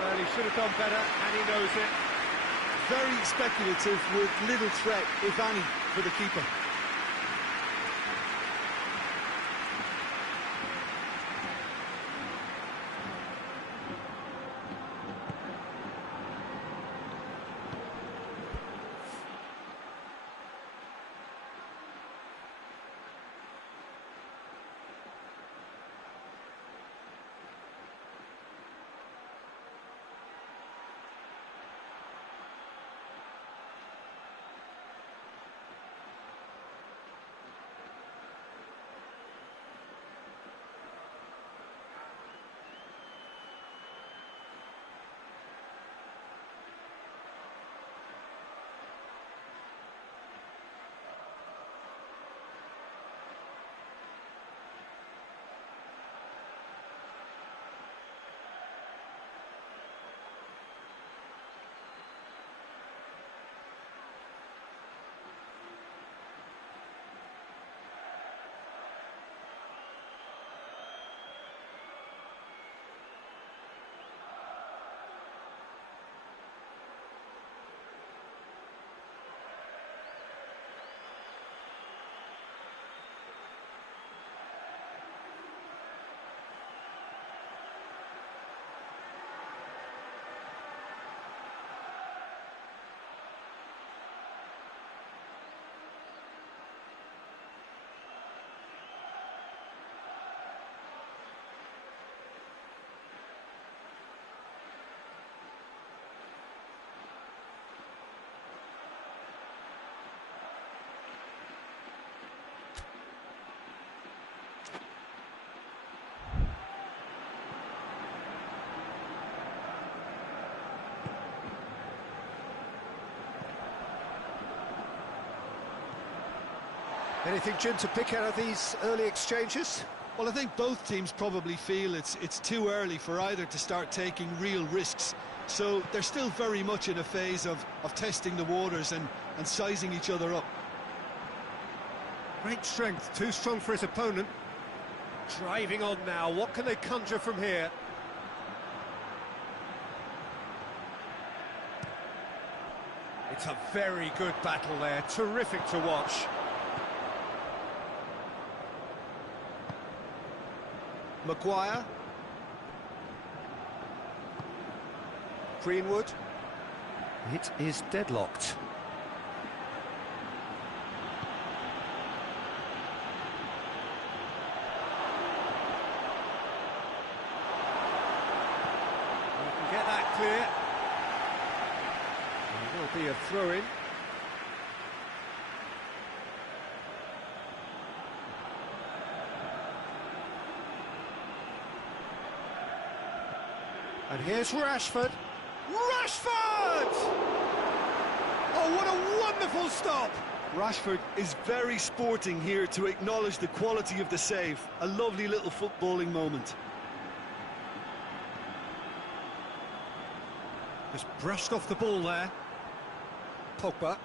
Well, he should have done better, and he knows it. Very speculative with little threat, if any, for the keeper. Anything, Jim, to pick out of these early exchanges? Well, I think both teams probably feel it's too early for either to start taking real risks. So they're still very much in a phase of testing the waters and sizing each other up. Great strength, too strong for his opponent. Driving on now, what can they conjure from here? It's a very good battle there, terrific to watch. Maguire. Greenwood. It is deadlocked. You can get that clear. There will be a throw-in. And here's Rashford. Rashford! Oh, what a wonderful stop! Rashford is very sporting here to acknowledge the quality of the save. A lovely little footballing moment. Just brushed off the ball there. Pogba.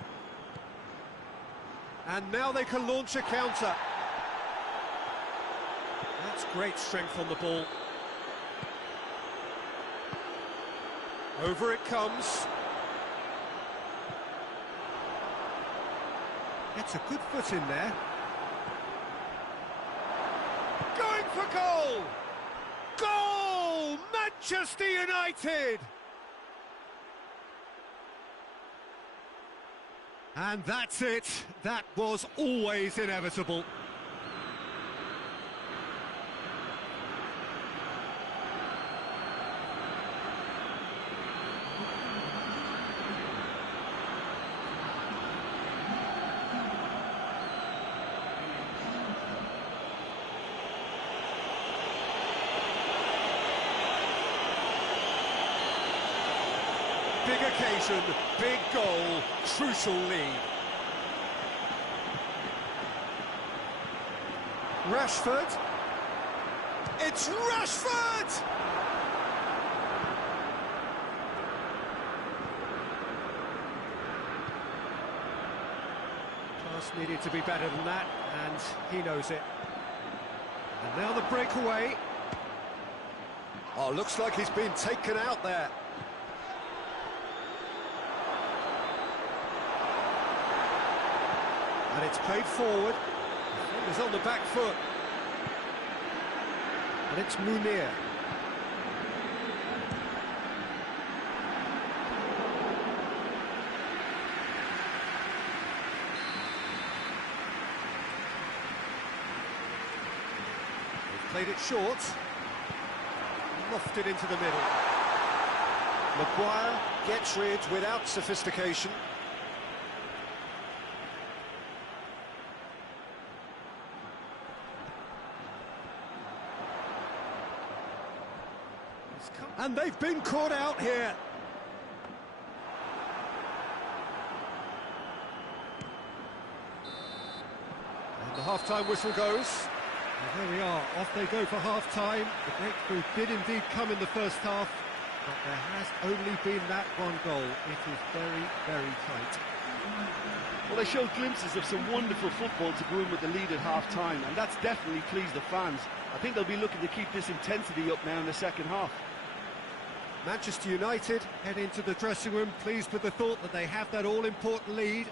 And now they can launch a counter. That's great strength on the ball. Over it comes. Gets a good foot in there. Going for goal! Goal! Manchester United! And that's it. That was always inevitable. Big occasion, big goal, crucial lead. Rashford. It's Rashford! Pass needed to be better than that, and he knows it. And now the breakaway. Oh, looks like he's been taken out there. And it's played forward. Defender's on the back foot. And it's Munir. They've played it short. Lofted into the middle. Maguire gets rid without sophistication. And they've been caught out here. And the half-time whistle goes. And there we are, off they go for half-time. The breakthrough did indeed come in the first half, but there has only been that one goal. It is very, very tight. Well, they showed glimpses of some wonderful football to go in with the lead at half-time, and that's definitely pleased the fans. I think they'll be looking to keep this intensity up now in the second half. Manchester United head into the dressing room pleased with the thought that they have that all-important lead.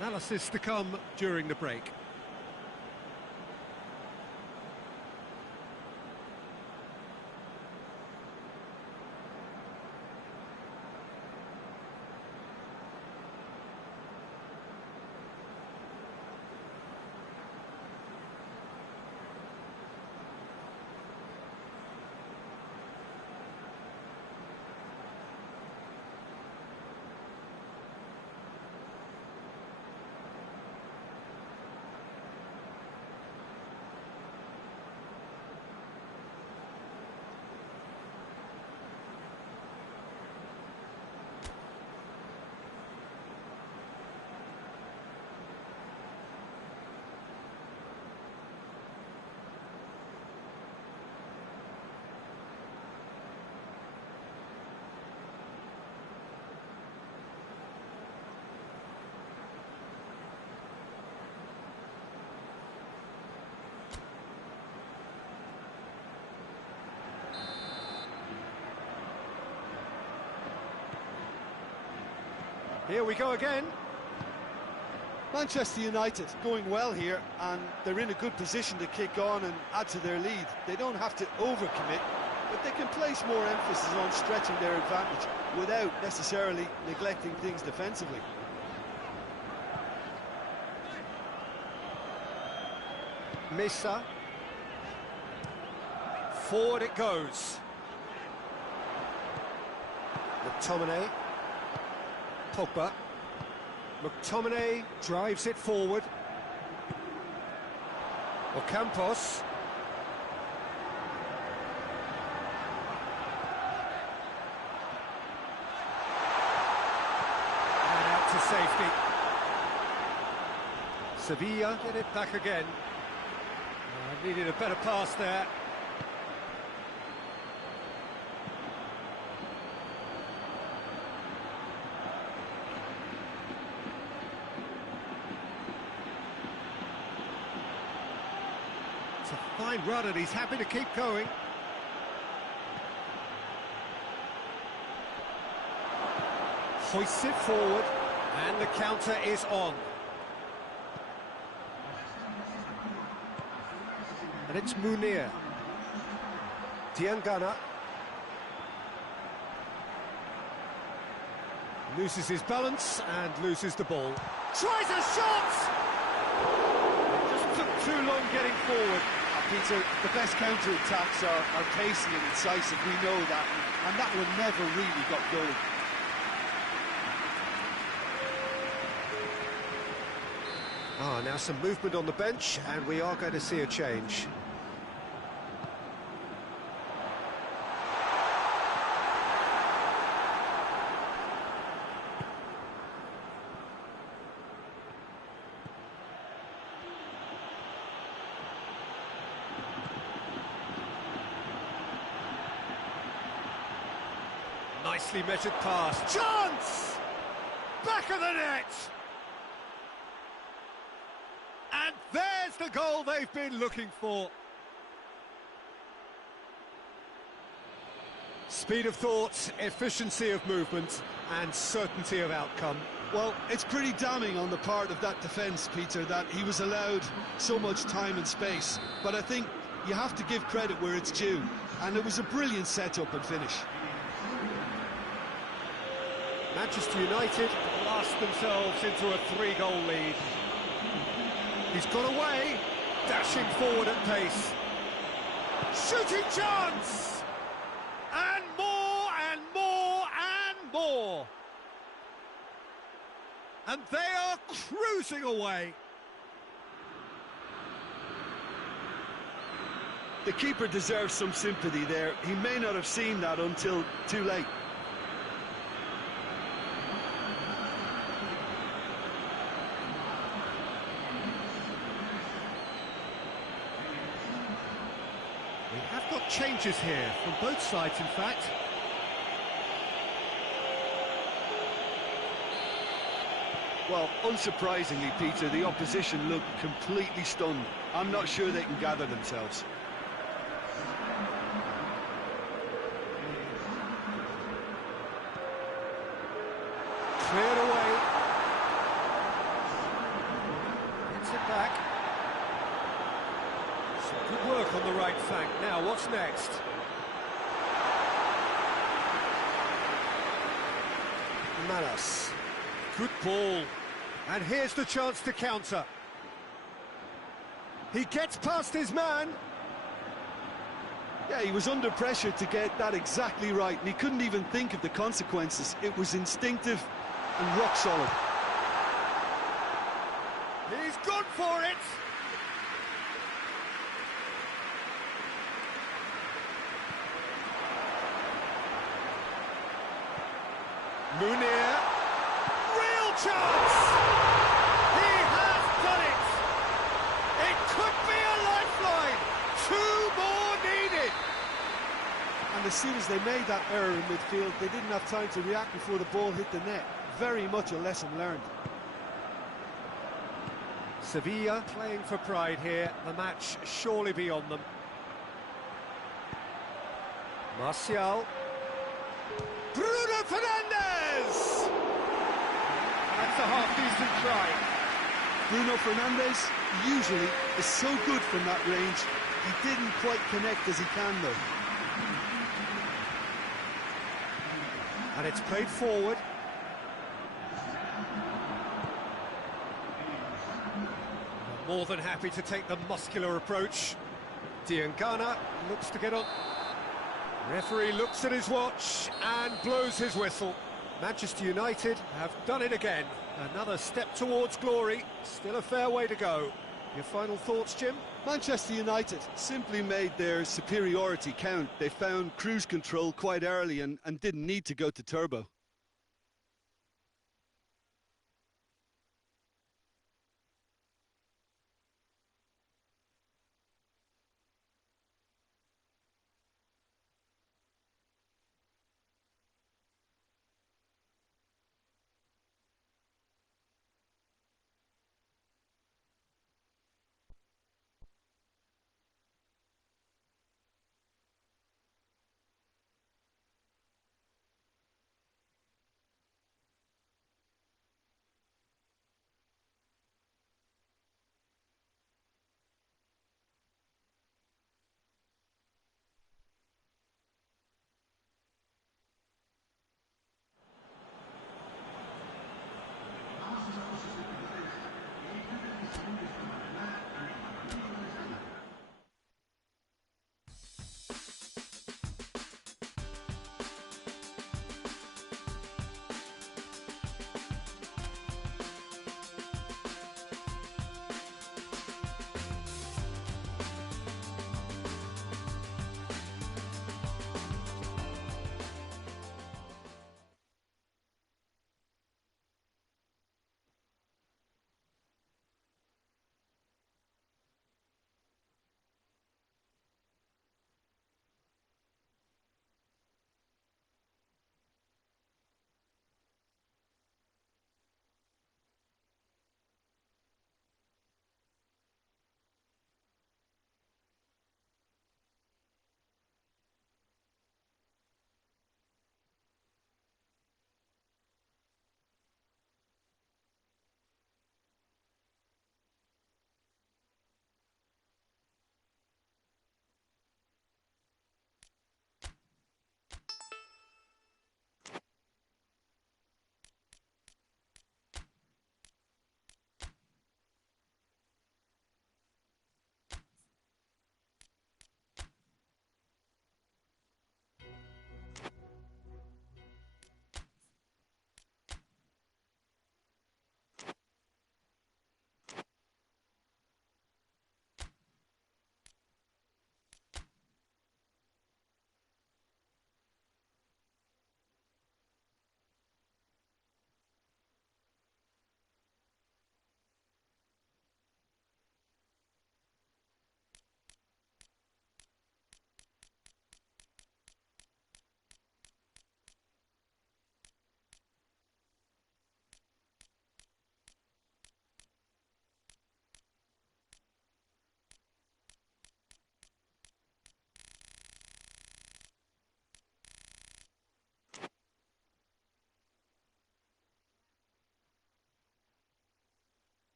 Analysis to come during the break. Here we go again. Manchester United going well here, and they're in a good position to kick on and add to their lead. They don't have to overcommit, but they can place more emphasis on stretching their advantage without necessarily neglecting things defensively. Mesa. Forward it goes. McTominay. Pogba. McTominay drives it forward. Ocampos. And out to safety. Sevilla get it back again. Needed a better pass there. It's a fine run and he's happy to keep going. Hoists it forward, and the counter is on. And it's Munir. Diangana. Loses his balance and loses the ball. Tries a shot! Just took too long getting forward. Peter, the best counter-attacks are pacey and incisive, we know that, and that one never really got going. Now some movement on the bench, and we are going to see a change. Nicely measured pass. Chance! Back of the net! And there's the goal they've been looking for. Speed of thought, efficiency of movement, and certainty of outcome. Well, it's pretty damning on the part of that defence, Peter, that he was allowed so much time and space. But I think you have to give credit where it's due, and it was a brilliant set-up and finish. Manchester United blast themselves into a 3-goal lead. He's got away, dashing forward at pace. Shooting chance! And more, and more, and more! And they are cruising away. The keeper deserves some sympathy there. He may not have seen that until too late. We have got changes here, from both sides in fact. Well, unsurprisingly, Peter, the opposition look completely stunned. I'm not sure they can gather themselves. Cleared away. Gets it back. Some good work on the right flank. Now, what's next? Malas. Good ball. And here's the chance to counter. He gets past his man. Yeah, he was under pressure to get that exactly right, and he couldn't even think of the consequences. It was instinctive and rock solid. He's gone for it. Munir. Real chance! He has done it! It could be a lifeline! 2 more needed! And as soon as they made that error in midfield, they didn't have time to react before the ball hit the net. Very much a lesson learned. Sevilla playing for pride here. The match surely beyond them. Martial. Bruno Fernandes! That's a half-decent try. Bruno Fernandes usually is so good from that range. He didn't quite connect as he can, though. And it's played forward. More than happy to take the muscular approach. Diangana looks to get on. Referee looks at his watch and blows his whistle. Manchester United have done it again. Another step towards glory. Still a fair way to go. Your final thoughts, Jim? Manchester United simply made their superiority count. They found cruise control quite early and didn't need to go to turbo.